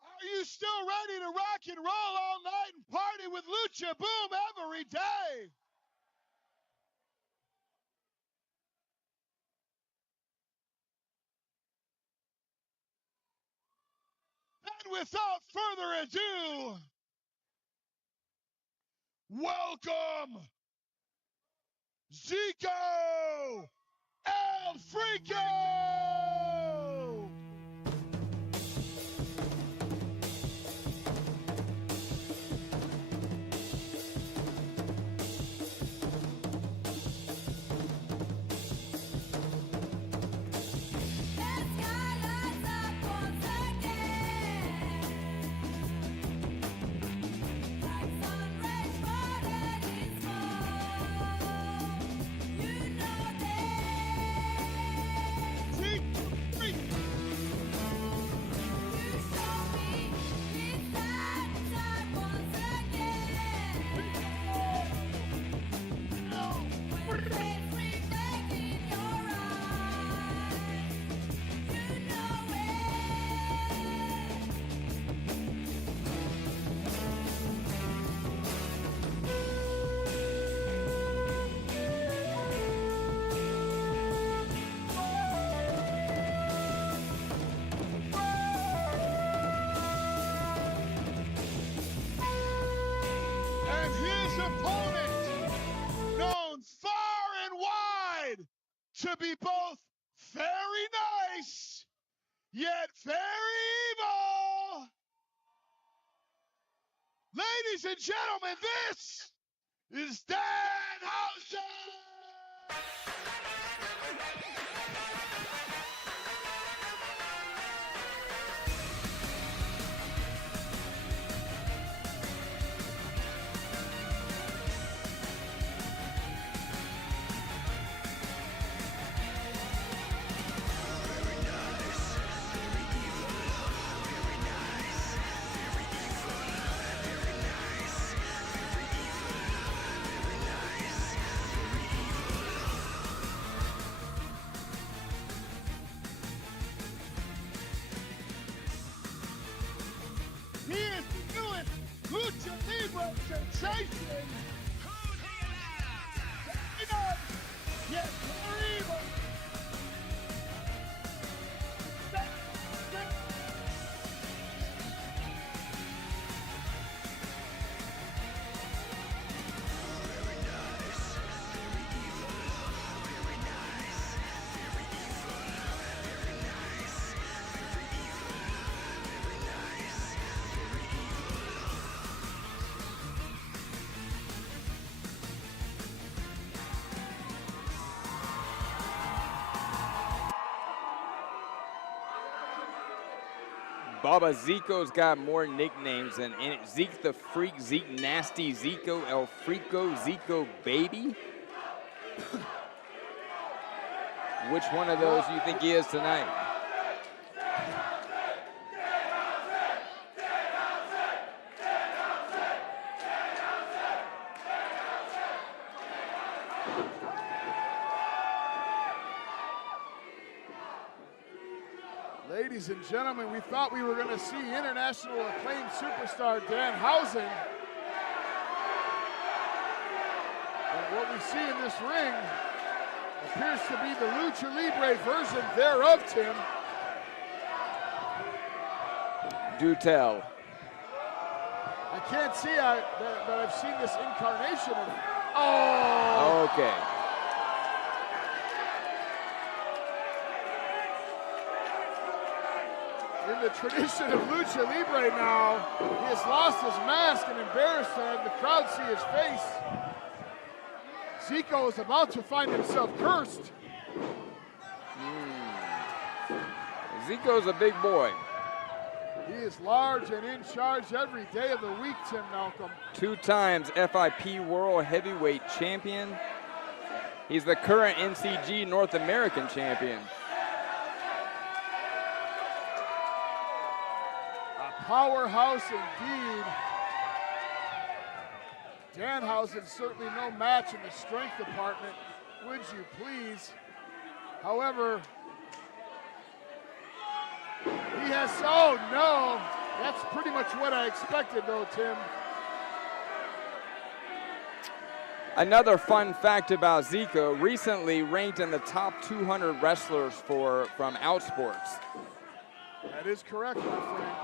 Are you still ready to rock and roll all night and party with Lucha Boom every day? And without further ado, welcome, Ziko El Freako! Opponent, known far and wide to be both very nice, yet very evil. Ladies and gentlemen, this is Danhousen. He is the newest Lucha Libre sensation. Yes, very evil. Baba Ziko's got more nicknames than in it. Zeke the Freak, Zeke Nasty, Ziko, El Frico, Ziko Baby. Which one of those do you think he is tonight? Ladies and gentlemen, we thought we were going to see international acclaimed superstar Danhousen. But what we see in this ring appears to be the Lucha Libre version thereof, Tim. Do tell. I can't see that I've seen this incarnation of... Oh! Okay. In the tradition of Lucha Libre now, he has lost his mask and embarrassed to have the crowd see his face. Ziko is about to find himself cursed. Ziko's a big boy. He is large and in charge every day of the week, Tim Malcolm. 2 times FIP World Heavyweight Champion. He's the current NCG North American Champion. Powerhouse indeed. Danhousen certainly no match in the strength department, would you please? However, he has, oh no, that's pretty much what I expected though, Tim. Another fun fact about Ziko, recently ranked in the top 200 wrestlers from Outsports. That is correct, my friend.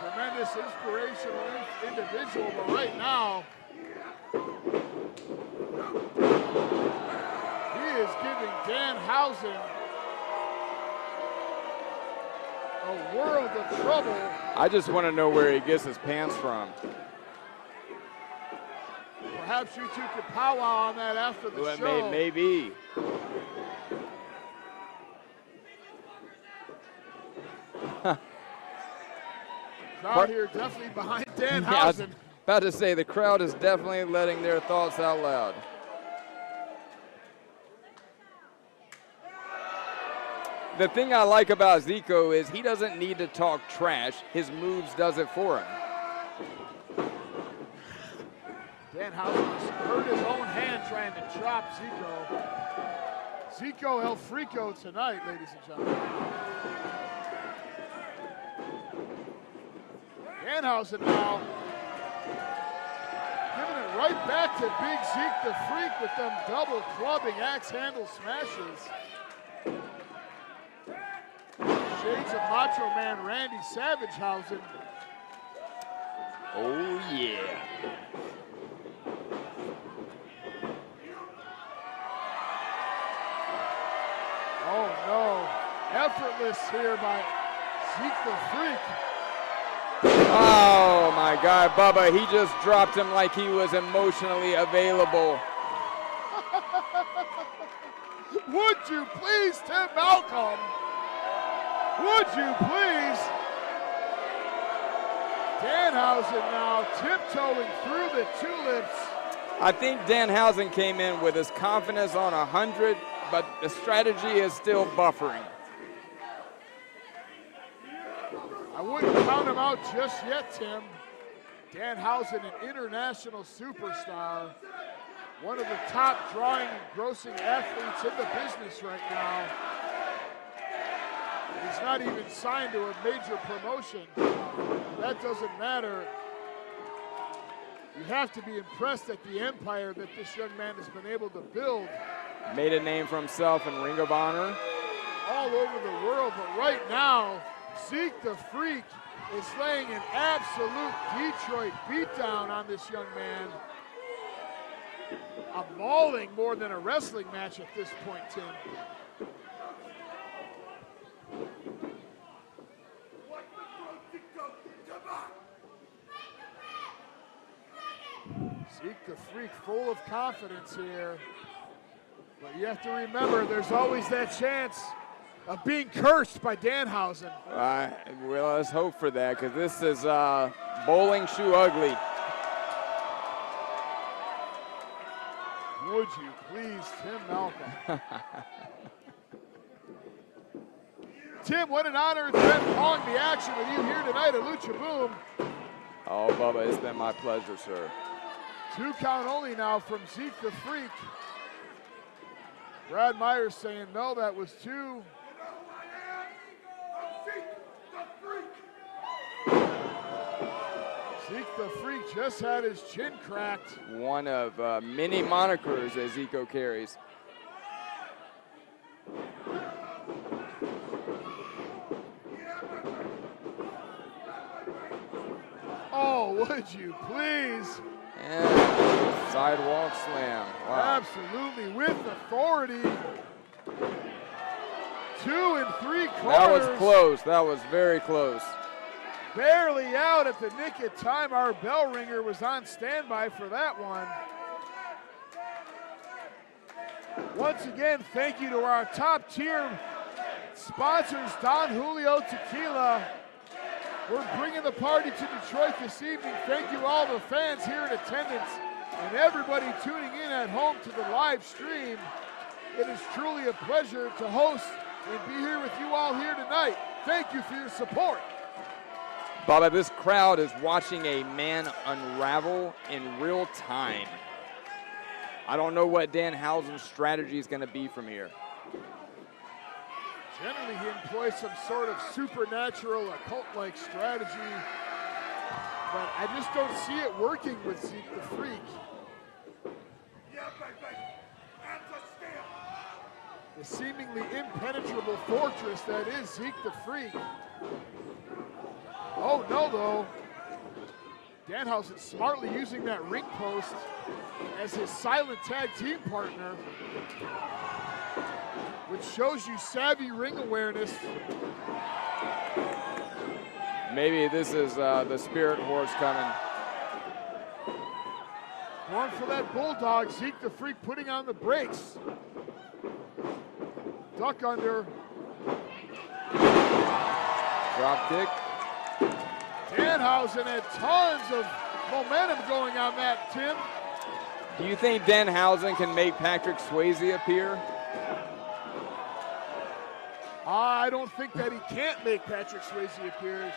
Tremendous inspirational individual, but right now, he is giving Danhousen a world of trouble. I just want to know where he gets his pants from. Perhaps you two could powwow on that after the show. Maybe. Crowd here definitely behind Danhousen. About to say, the crowd is definitely letting their thoughts out loud. The thing I like about Ziko is he doesn't need to talk trash. His moves does it for him. Danhousen hurt his own hand trying to chop Ziko. Ziko El Frico tonight, ladies and gentlemen. Danhousen now giving it right back to Big Zeke the Freak with them double clubbing axe handle smashes. Shades of Macho Man Randy Savagehausen. Oh yeah. effortless here by Zeke the Freak. Oh my God, Bubba, he just dropped him like he was emotionally available. Would you please, Tim Malcolm? Would you please? Danhousen now tiptoeing through the tulips. I think Danhousen came in with his confidence on 100, but the strategy is still buffering. I wouldn't count him out just yet, Tim. Danhousen, an international superstar, one of the top drawing and grossing athletes in the business right now. He's not even signed to a major promotion. That doesn't matter. You have to be impressed at the empire that this young man has been able to build. Made a name for himself in Ring of Honor. All over the world, but right now, Zeke the Freak is laying an absolute Detroit beatdown on this young man. A mauling more than a wrestling match at this point, Tim. Zeke the Freak full of confidence here. But you have to remember, there's always that chance of being cursed by Danhousen. Well, let's hope for that, because this is bowling shoe ugly. Would you please, Tim Malcolm? Tim, what an honor it's been calling the action with you here tonight at Lucha Boom. Oh, Bubba, it's been my pleasure, sir. 2 count only now from Zeke the Freak. Brad Myers saying, no, that was 2. Zeke the Freak just had his chin cracked. One of many monikers that Ziko carries. Oh, would you please? And sidewalk slam. Wow. Absolutely, with authority. 2 and 3 quarters. That was close. That was very close. Barely out at the nick of time. Our bell ringer was on standby for that one. Once again, thank you to our top tier sponsors, Don Julio Tequila. We're bringing the party to Detroit this evening. Thank you all the fans here in attendance and everybody tuning in at home to the live stream. It is truly a pleasure to host and be here with you all here tonight. Thank you for your support. Bubba, this crowd is watching a man unravel in real time. I don't know what Danhousen's strategy is going to be from here. Generally, he employs some sort of supernatural, occult-like strategy, but I just don't see it working with Zeke the Freak. The seemingly impenetrable fortress that is Zeke the Freak. Oh no, though. Danhousen smartly using that ring post as his silent tag team partner, which shows you savvy ring awareness. Maybe this is the spirit horse coming. Going for that bulldog, Zeke the Freak putting on the brakes. Duck under. Drop kick. Danhousen had tons of momentum going on that, Tim. Do you think Danhousen can make Patrick Swayze appear? I don't think that he can't make Patrick Swayze appear.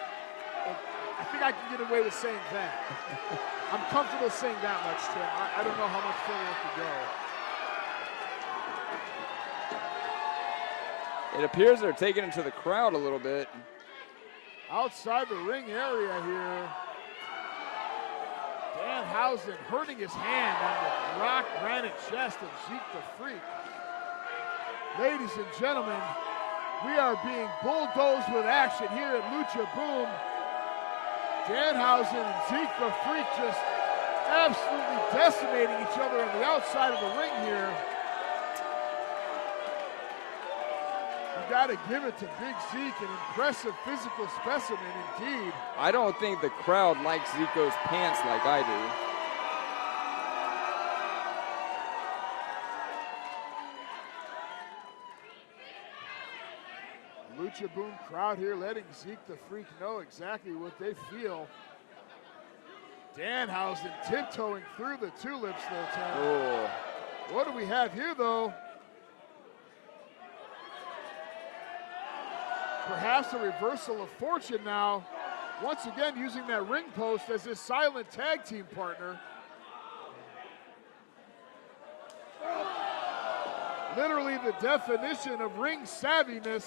I think I can get away with saying that. I'm comfortable saying that much, Tim. I don't know how much further I could go. It appears they're taking it to the crowd a little bit. Outside the ring area here. Danhousen hurting his hand on the rock granite chest of Zeke the Freak. Ladies and gentlemen, we are being bulldozed with action here at Lucha Boom. Danhousen and Zeke the Freak just absolutely decimating each other on the outside of the ring here. got to give it to Big Zeke, an impressive physical specimen indeed. I don't think the crowd likes Ziko's pants like I do. Lucha Boom crowd here letting Zeke the Freak know exactly what they feel. Danhousen tiptoeing through the tulips though, Tim. Oh. What do we have here though? Perhaps a reversal of fortune now. Once again using that ring post as his silent tag team partner. Literally the definition of ring savviness.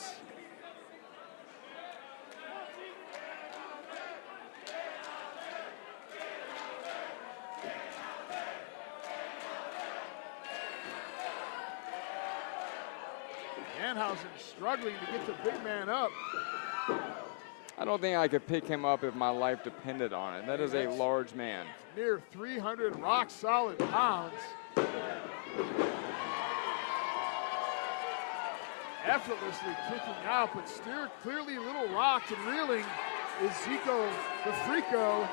Danhousen struggling to get the big man up. I don't think I could pick him up if my life depended on it. That is a large man. Near 300 rock solid pounds. Effortlessly kicking out, but still clearly a little rocked and reeling is Ziko the Freako.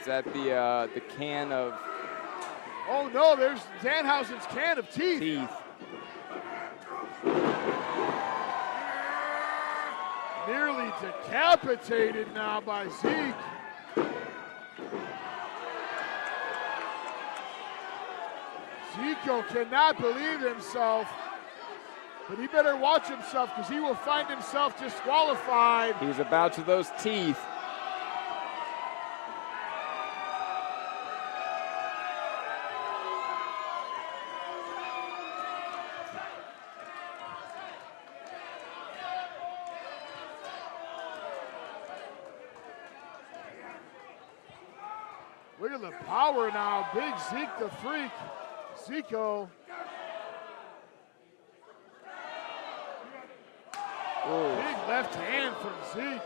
Is that the can of Oh no, there's Danhousen's can of teeth. Nearly decapitated now by Zeke. Ziko cannot believe himself, but he better watch himself because he will find himself disqualified. He's about to those teeth. Look at the power now. Big Zeke the Freak. Ziko. Big left hand from Zeke.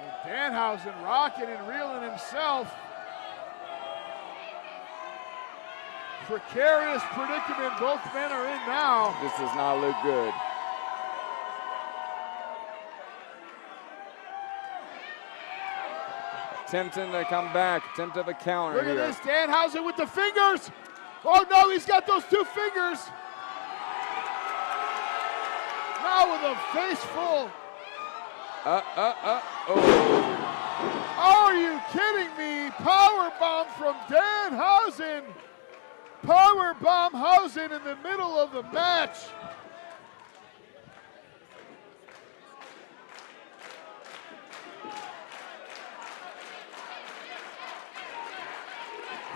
And Danhousen rocking and reeling himself. Precarious predicament both men are in now. This does not look good. Attempting to come back, attempt of a counter Look here. at this, Danhousen with the fingers. Oh no, he's got those two fingers. Now with a face full. Oh. Are you kidding me? Power bomb from Danhousen. Power bomb Housen in the middle of the match.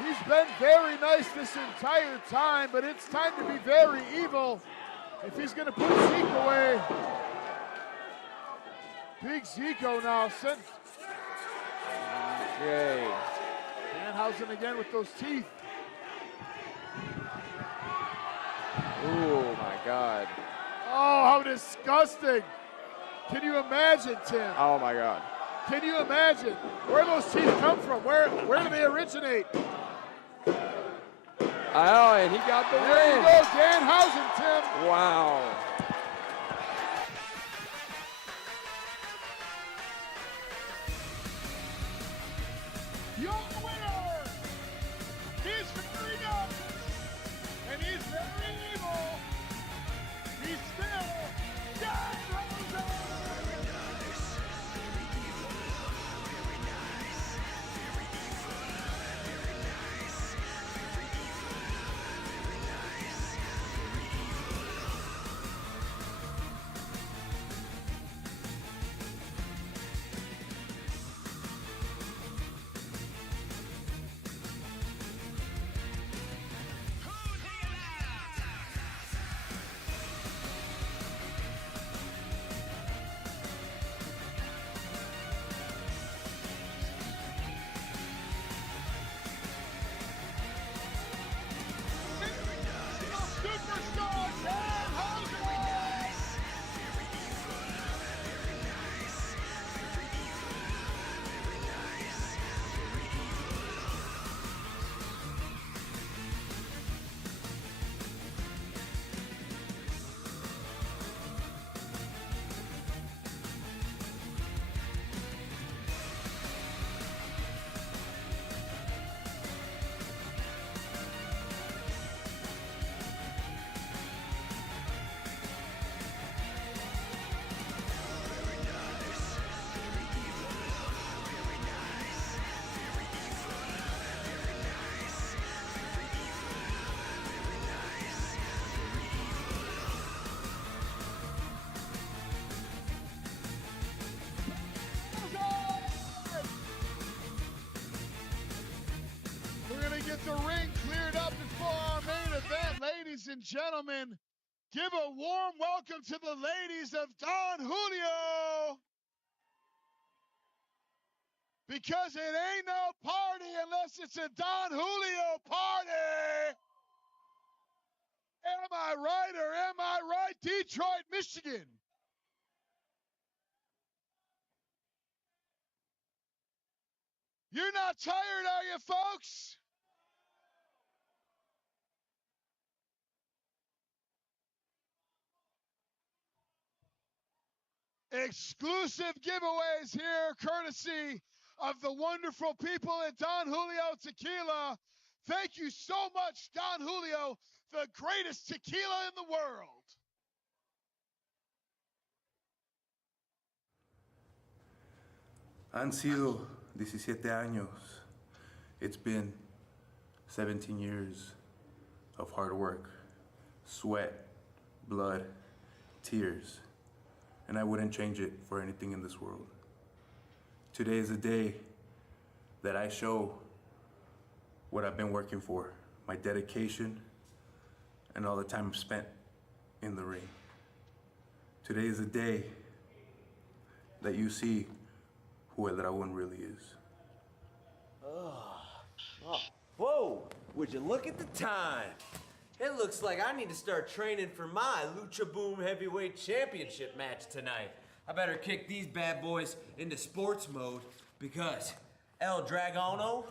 He's been very nice this entire time, but it's time to be very evil if he's going to put Zeke away. Big Ziko now sent. Okay. Danhousen again with those teeth. Oh my God. Oh, how disgusting. Can you imagine, Tim? Oh my God. Can you imagine where those teeth come from? Where do they originate? Oh, and he got the There you win. go, Danhousen, Tim. Wow. Your winner is very nice, and he's very evil. He's still Danhousen. ladies and gentlemen, give a warm welcome to the ladies of Don Julio. Because it ain't no party unless it's a Don Julio party. Am I right or am I right, Detroit, Michigan? You're not tired, are you, folks? Exclusive giveaways here, courtesy of the wonderful people at Don Julio Tequila. Thank you so much, Don Julio, the greatest tequila in the world. Han sido 17 años. It's been 17 years of hard work, sweat, blood, tears, and I wouldn't change it for anything in this world. Today is the day that I show what I've been working for, my dedication, and all the time I've spent in the ring. Today is the day that you see who El Dragón really is. Whoa, would you look at the time? It looks like I need to start training for my Lucha Boom Heavyweight Championship match tonight. I better kick these bad boys into sports mode because El Dragono,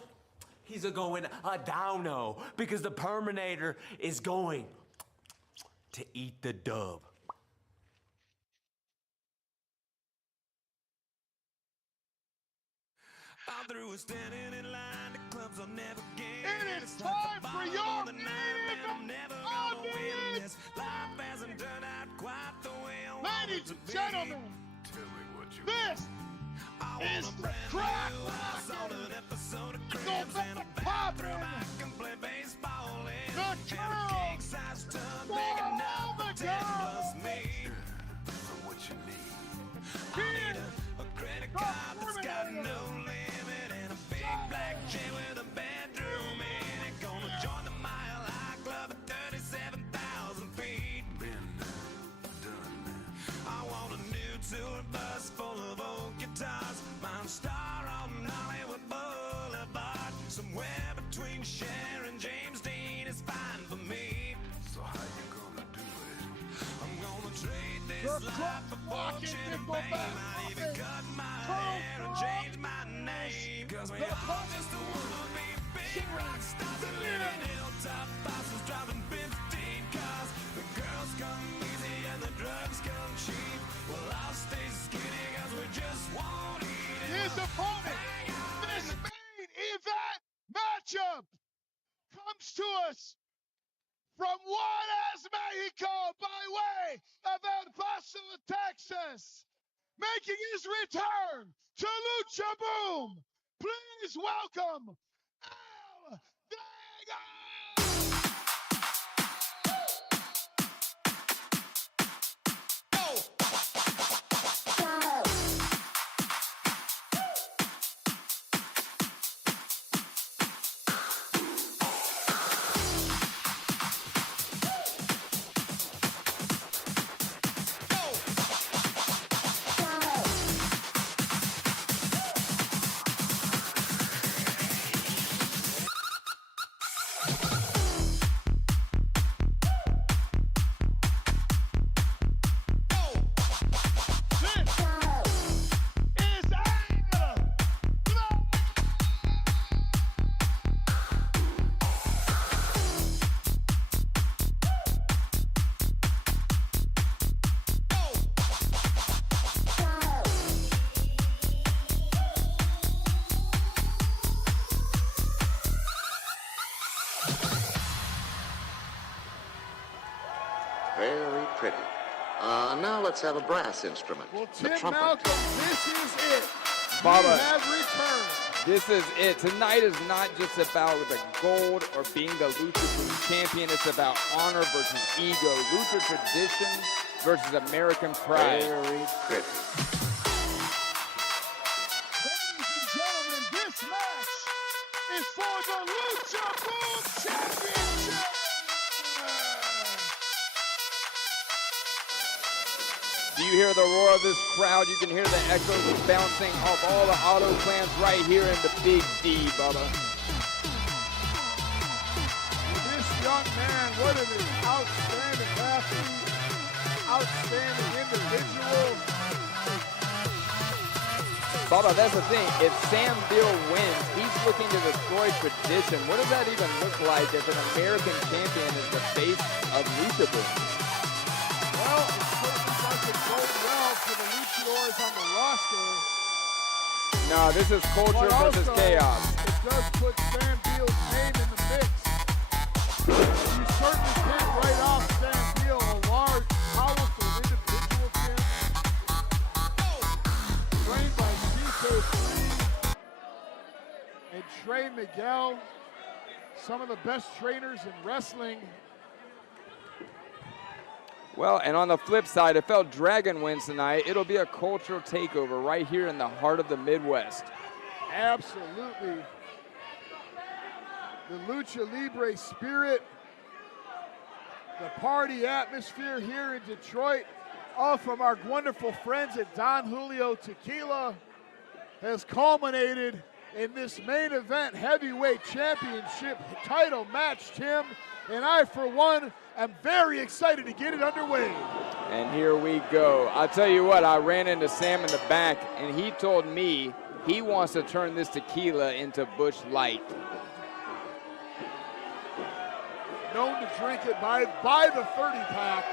he's a-going a-downo because the Perminator is going to eat the dub. I'm through with standing in line, the clubs I'll never get. It is time for your main I'm never gonna win this. Life hasn't turned out quite the way I want it Ladies to and be. gentlemen, this is the crack on an episode of Go Cribs back in a to bathroom. poppin'. I can play baseball in. The Have a girls. king-size tub For big all enough the for 10 plus girls. me. For what you need. I Here, need a credit the card that's got Terminator. no limit and a big black chain with a bedroom in it. Gonna join the Mile High Club at 37,000 feet. Been done. I want a new tour bus full of old guitars. Mine star on Hollywood Boulevard. Somewhere between Cher and James Dean is fine for me. So how you gonna do it? I'm gonna trade this The life for walking fortune and nickelback fame. Might even cut my hair and change my name. Cause we all just wanna be big rock stars and live in hilltop houses driving 15 cars. The girls come easy and the drugs come cheap. Well, I'll stay skinny cause we just won't eat it. his opponent, this main event matchup comes to us from Juarez, Mexico, by way of El Paso, Texas, making his return to Lucha Boom. Please welcome El Dragon! Very pretty. Now let's have a brass instrument. Well, The Tim trumpet. Malcolm, this is it. Baba. We have returned. This is it. Tonight is not just about the gold or being the Lucha Boom champion. It's about honor versus ego, Lucha tradition versus American pride. Very pretty. Ladies and gentlemen, this match is for the Lucha Boom Championship! Do you hear the roar of this crowd? You can hear the echoes bouncing off all the auto plants right here in the Big D, Bubba. This young man, what an outstanding athlete, outstanding individual. Bubba, that's the thing. If Sam Bill wins, he's looking to destroy tradition. What does that even look like if an American champion is the face of Lucha Boom? Well, it certainly doesn't bode well for the luchadors on the roster. No, this is culture But versus also, chaos. It does put Sam Beal's name in the mix. You certainly can't write off Sam Beal, a large, powerful individual, Tim. Trained by Ziko and Trey Miguel, some of the best trainers in wrestling. Well, and on the flip side, if El Dragon wins tonight, it'll be a cultural takeover right here in the heart of the Midwest. Absolutely. The Lucha Libre spirit, the party atmosphere here in Detroit, all from our wonderful friends at Don Julio Tequila, has culminated in this main event heavyweight championship title match, Tim. And I, for one, am very excited to get it underway. And here we go. I'll tell you what, I ran into Sam in the back, and he told me he wants to turn this tequila into Busch Light. Known to drink it by the 30-pack.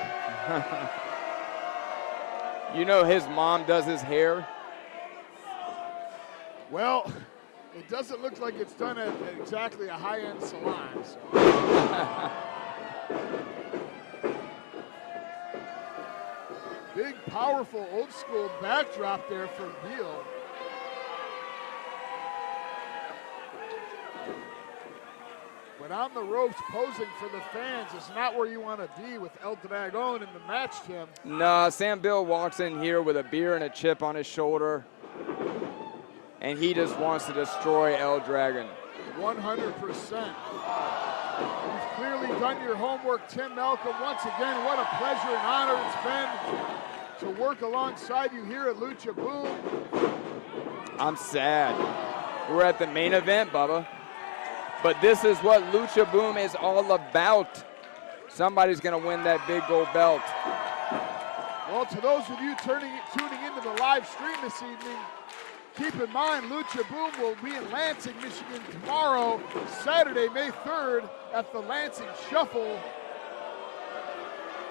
You know his mom does his hair? Well, it doesn't look like it's done at exactly a high-end salon. So. Big, powerful, old-school backdrop there for Beal. But on the ropes, posing for the fans is not where you want to be with El Dragon in the match, Tim. Nah, Sam Bill walks in here with a beer and a chip on his shoulder, and he just wants to destroy El Dragon. 100%. You've clearly done your homework, Tim Malcolm. Once again, what a pleasure and honor it's been to work alongside you here at Lucha Boom. I'm sad. We're at the main event, Bubba. But this is what Lucha Boom is all about. Somebody's going to win that big gold belt. Well, to those of you tuning into the live stream this evening, keep in mind, Lucha Boom will be in Lansing, Michigan tomorrow, Saturday, May 3rd, at the Lansing Shuffle.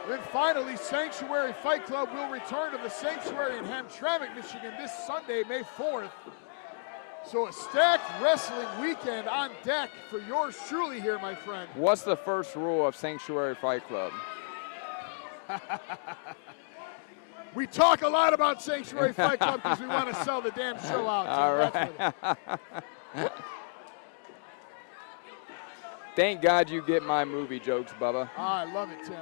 Then finally, Sanctuary Fight Club will return to the Sanctuary in Hamtramck, Michigan this Sunday, May 4th. So a stacked wrestling weekend on deck for yours truly here, my friend. What's the first rule of Sanctuary Fight Club? We talk a lot about Sanctuary Fight Club because we want to sell the damn show out. All right. Thank God you get my movie jokes, Bubba. I love it, Tim.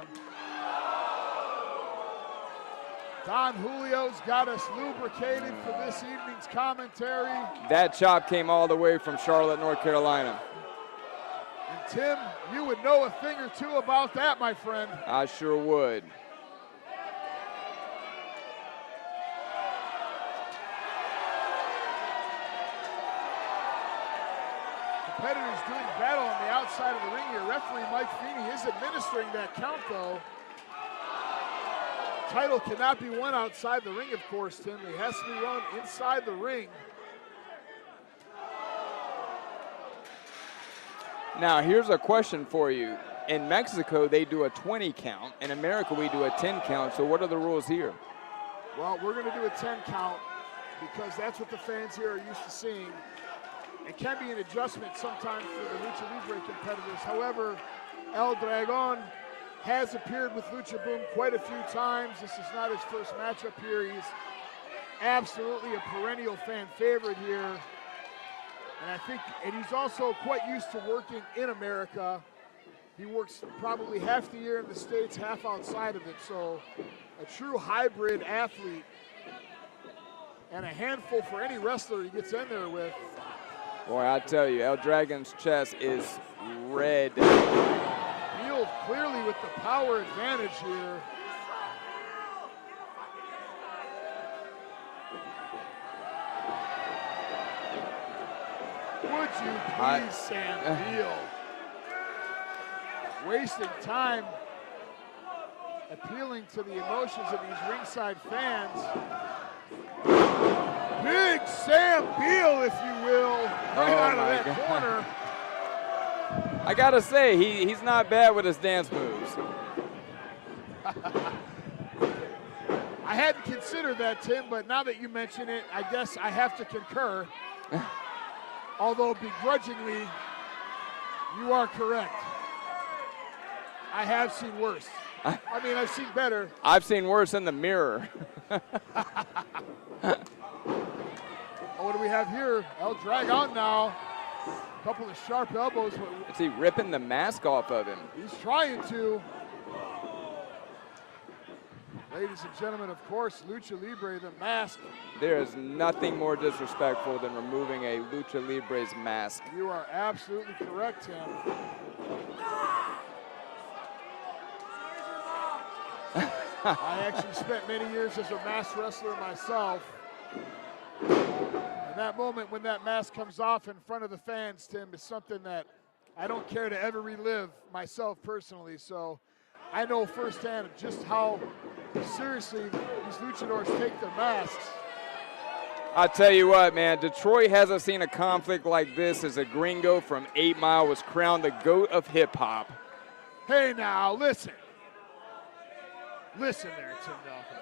Don Julio's got us lubricated for this evening's commentary. That chop came all the way from Charlotte, North Carolina. And Tim, you would know a thing or two about that, my friend. I sure would. Competitors doing battle on the outside of the ring here. Referee Mike Feeney is administering that count, though. Title cannot be won outside the ring, of course, Tim. It has to be won inside the ring. Now, here's a question for you. In Mexico, they do a 20 count. In America, we do a 10 count. So what are the rules here? Well, we're going to do a 10 count because that's what the fans here are used to seeing. It can be an adjustment sometimes for the Lucha Libre competitors. However, El Dragon has appeared with Lucha Boom quite a few times. This is not his first matchup here. He's absolutely a perennial fan favorite here. And he's also quite used to working in America. He works probably half the year in the States, half outside of it. So a true hybrid athlete and a handful for any wrestler he gets in there with. Boy, I tell you, El Dragon's chest is red. Beal clearly with the power advantage here. Would you please, Sam Beal? Wasting time appealing to the emotions of these ringside fans. Big Sam Beal, if you will, right out of that corner. I gotta say, he's not bad with his dance moves. I hadn't considered that, Tim, but now that you mention it, I guess I have to concur. Although begrudgingly, you are correct. I have seen worse. I mean, I've seen better. I've seen worse in the mirror. What do we have here? El Dragon now. A couple of sharp elbows. Is he ripping the mask off of him? He's trying to. Ladies and gentlemen, of course, Lucha Libre, the mask. There is nothing more disrespectful than removing a Lucha Libre's mask. You are absolutely correct, Tim. I actually spent many years as a masked wrestler myself. And that moment when that mask comes off in front of the fans, Tim, is something that I don't care to ever relive myself personally. So I know firsthand just how seriously these luchadors take their masks. I tell you what, man, Detroit hasn't seen a conflict like this as a gringo from 8 Mile was crowned the GOAT of hip-hop. Hey now, listen. Listen there, Tim Malcolm.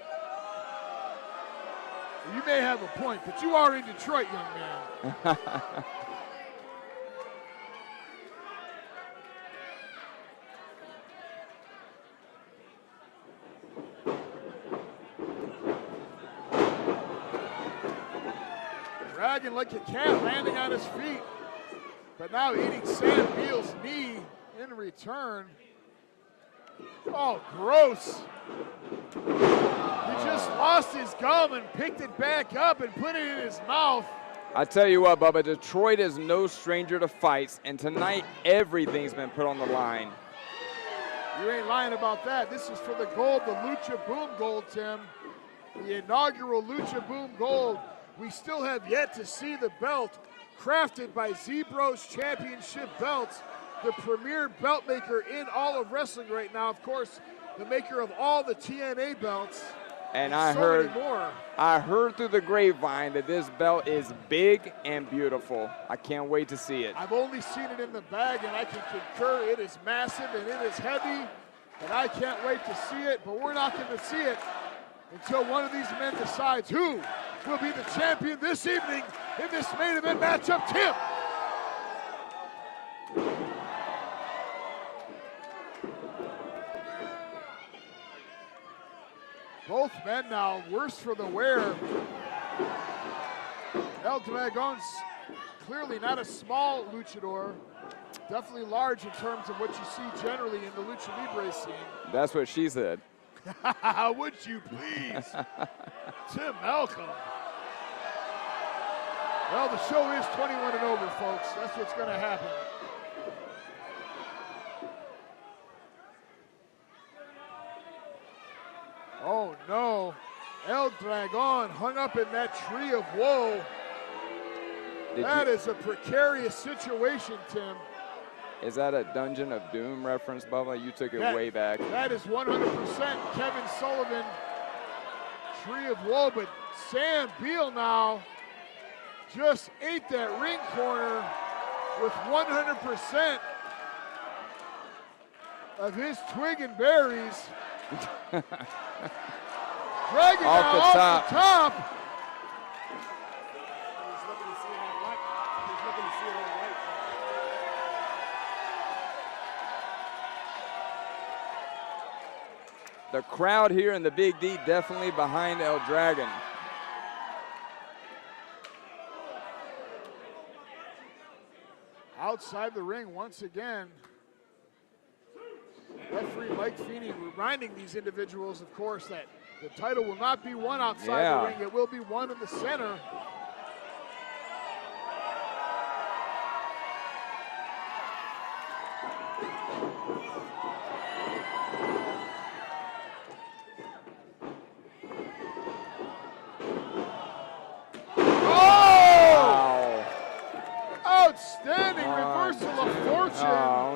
You may have a point, but you are in Detroit, young man. Dragging like a cat, landing on his feet, but now eating Sam Beal's knee in return. Oh, gross. He just lost his gum and picked it back up and put it in his mouth. I tell you what, Bubba, Detroit is no stranger to fights, and tonight everything's been put on the line. You ain't lying about that. This is for the gold, the Lucha Boom Gold, Tim. The inaugural Lucha Boom Gold. We still have yet to see the belt crafted by Zebro's Championship Belts, the premier belt maker in all of wrestling right now. Of course, the maker of all the TNA belts. And I heard through the grapevine that this belt is big and beautiful. I can't wait to see it. I've only seen it in the bag, and I can concur. It is massive and it is heavy, and I can't wait to see it. But we're not going to see it until one of these men decides who will be the champion this evening in this main event matchup. Tim. Both men now worse for the wear. El Dragon's clearly not a small luchador. Definitely large in terms of what you see generally in the Lucha Libre scene. That's what she said. Would you please? Tim Malcolm. Well, the show is 21 and over, folks. That's what's going to happen. Oh no, El Dragon hung up in that tree of woe. That is a precarious situation, Tim. Is that a Dungeon of Doom reference, Bubba? You took it way back. That is 100% Kevin Sullivan, tree of woe, but Sam Beal now just ate that ring corner with 100% of his twig and berries. Dragging off the top. He's looking to see it on right. He's looking to see it on right. The crowd here in the Big D definitely behind El Dragon. Outside the ring once again. Referee Mike Feeney reminding these individuals, of course, that the title will not be won outside the ring. It will be won in the center.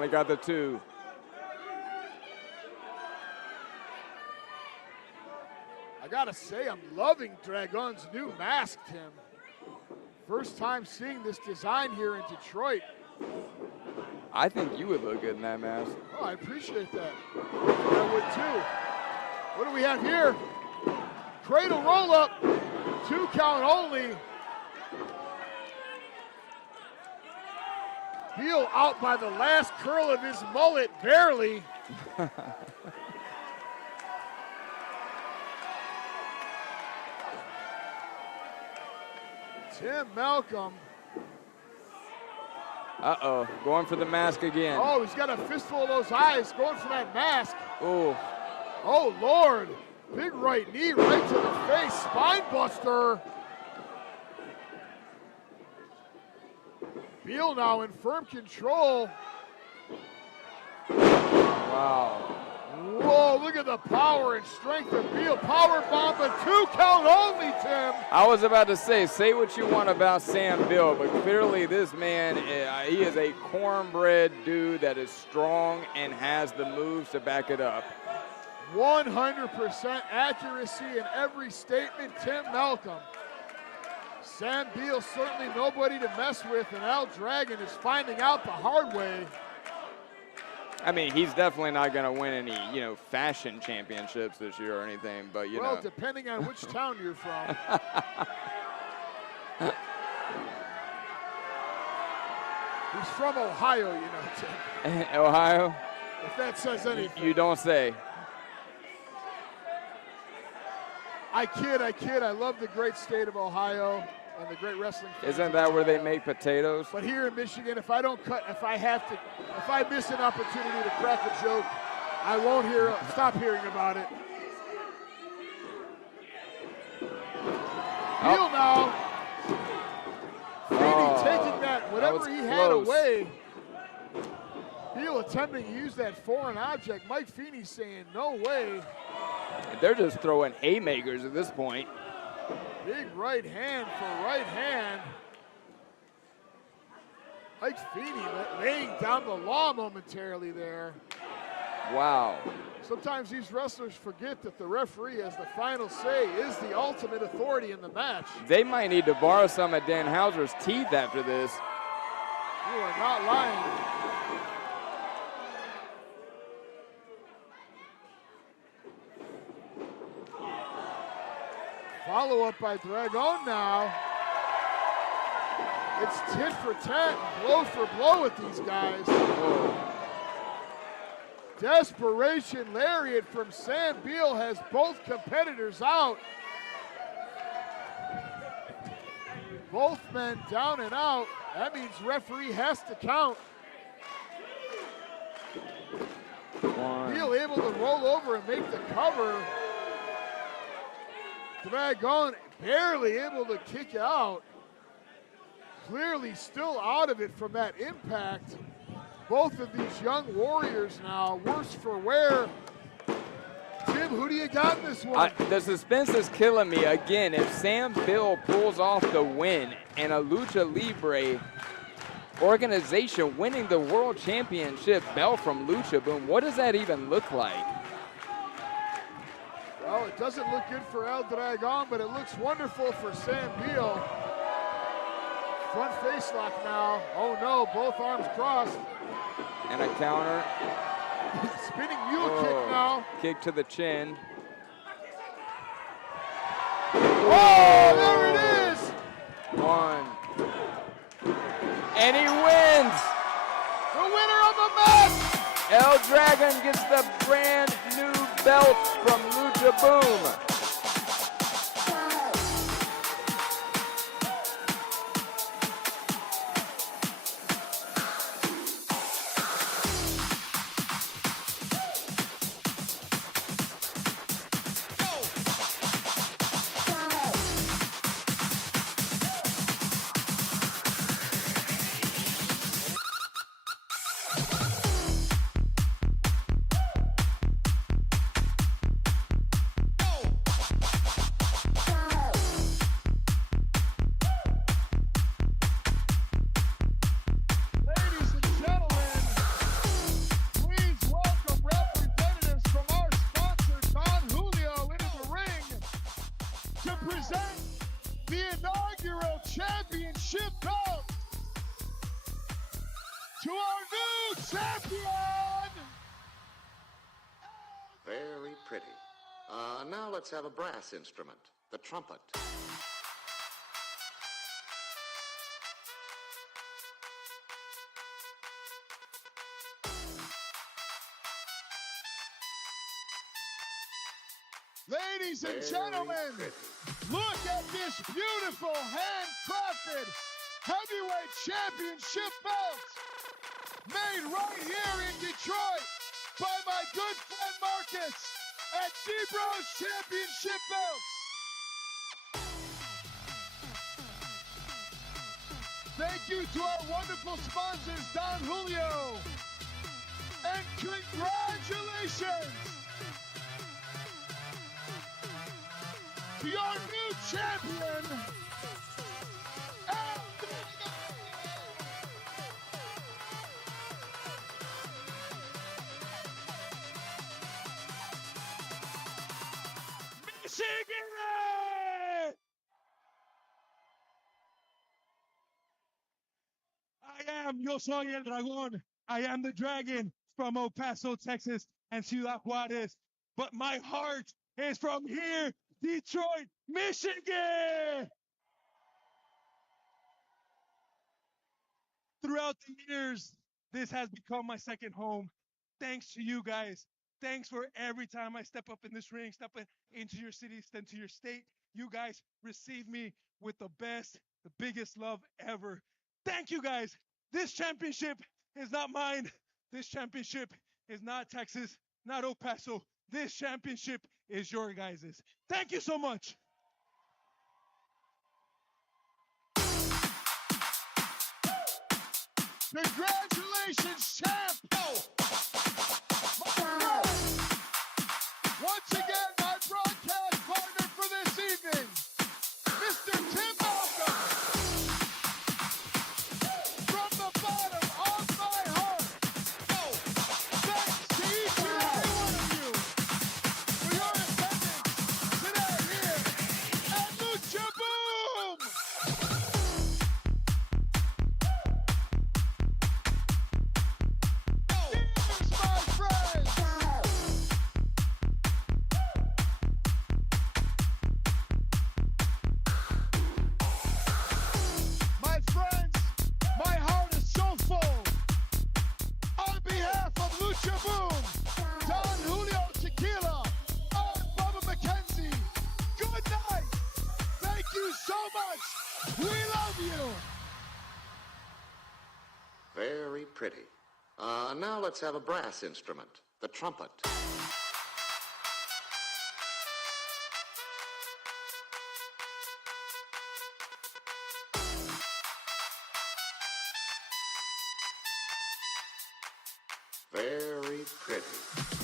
Only got the 2. I gotta say, I'm loving Dragon's new mask, Tim. First time seeing this design here in Detroit. I think you would look good in that mask. Oh, I appreciate that. I would too. What do we have here? Cradle roll up, 2 count only. Beal out by the last curl of his mullet, barely. Tim Malcolm. Uh-oh, going for the mask again. Oh, he's got a fistful of those eyes, going for that mask. Oh. Oh, Lord. Big right knee right to the face, spine buster. Beal now in firm control. Wow. Whoa, look at the power and strength of Beal. Power bomb, but 2 count only, Tim. I was about to say what you want about Sam Beal, but clearly this man, he is a cornbread dude that is strong and has the moves to back it up. 100% accuracy in every statement, Tim Malcolm. Sam Beal certainly nobody to mess with, and Al Dragon is finding out the hard way. I mean, he's definitely not going to win any, fashion championships this year or anything, but Well, depending on which town you're from. He's from Ohio, Tim. Ohio? If that says anything. You don't say. I kid. I love the great state of Ohio and the great wrestling fans. Isn't that where they make potatoes? But here in Michigan, if I miss an opportunity to crack a joke, I won't stop hearing about it. Beal now. Feeney taking that, whatever he had away. Beal attempting to use that foreign object. Mike Feeney saying, no way. They're just throwing haymakers at this point. Big right hand for right hand. Mike Feeney laying down the law momentarily there. Wow. Sometimes these wrestlers forget that the referee, as the final say, is the ultimate authority in the match. They might need to borrow some of Danhousen's teeth after this. You are not lying. Follow up by Dragon now. It's tit for tat, blow for blow with these guys. Whoa. Desperation lariat from Sam Beal has both competitors out. Both men down and out. That means referee has to count. Beal able to roll over and make the cover. Dragon barely able to kick out. Clearly still out of it from that impact. Both of these young warriors now, worse for wear. Tim, who do you got in this one? The suspense is killing me. Again, if Sam Beal pulls off the win and a Lucha Libre organization winning the World Championship belt from Lucha Boom, what does that even look like? Well, it doesn't look good for El Dragon, but it looks wonderful for Sam Beal. Front face lock now. Oh no, both arms crossed. And a counter. Spinning mule kick now. Kick to the chin. Oh, there it is! One. And he wins! The winner of the match! El Dragon gets the brand new belt from Lucha Boom. present the inaugural championship belt to our new champion. Very pretty. Now let's have a brass instrument, the trumpet. Ladies and gentlemen, look at this beautiful handcrafted heavyweight championship belt made right here in Detroit by my good friend Marcus at D-Bros Championship Belts. Thank you to our wonderful sponsors, Don Julio, and congratulations to your new champion, Michigan! Yo soy el dragón. I am the dragon from El Paso, Texas, and Ciudad Juarez. But my heart is from here, Detroit, Michigan! Throughout the years, this has become my second home. Thanks to you guys. Thanks for every time I step up in this ring, step into your city, step into your state. You guys receive me with the best, the biggest love ever. Thank you guys. This championship is not mine. This championship is not Texas, not El Paso. This championship is your guys's. Thank you so much. Congratulations, champ! Once again, my broadcast partner for this evening, Mr. Tim Malcolm. From the bottom of my heart, thanks to each and every one of you for your attendance today here at Lucha Boom! Cheers, my friends! My friends, my heart is so full. On behalf of Lucha Boom, Don Julio Tequila, I'm Bubba McKenzie. Good night. Thank you so much. We love you. Very pretty. Now let's have a brass instrument, the trumpet. Very pretty.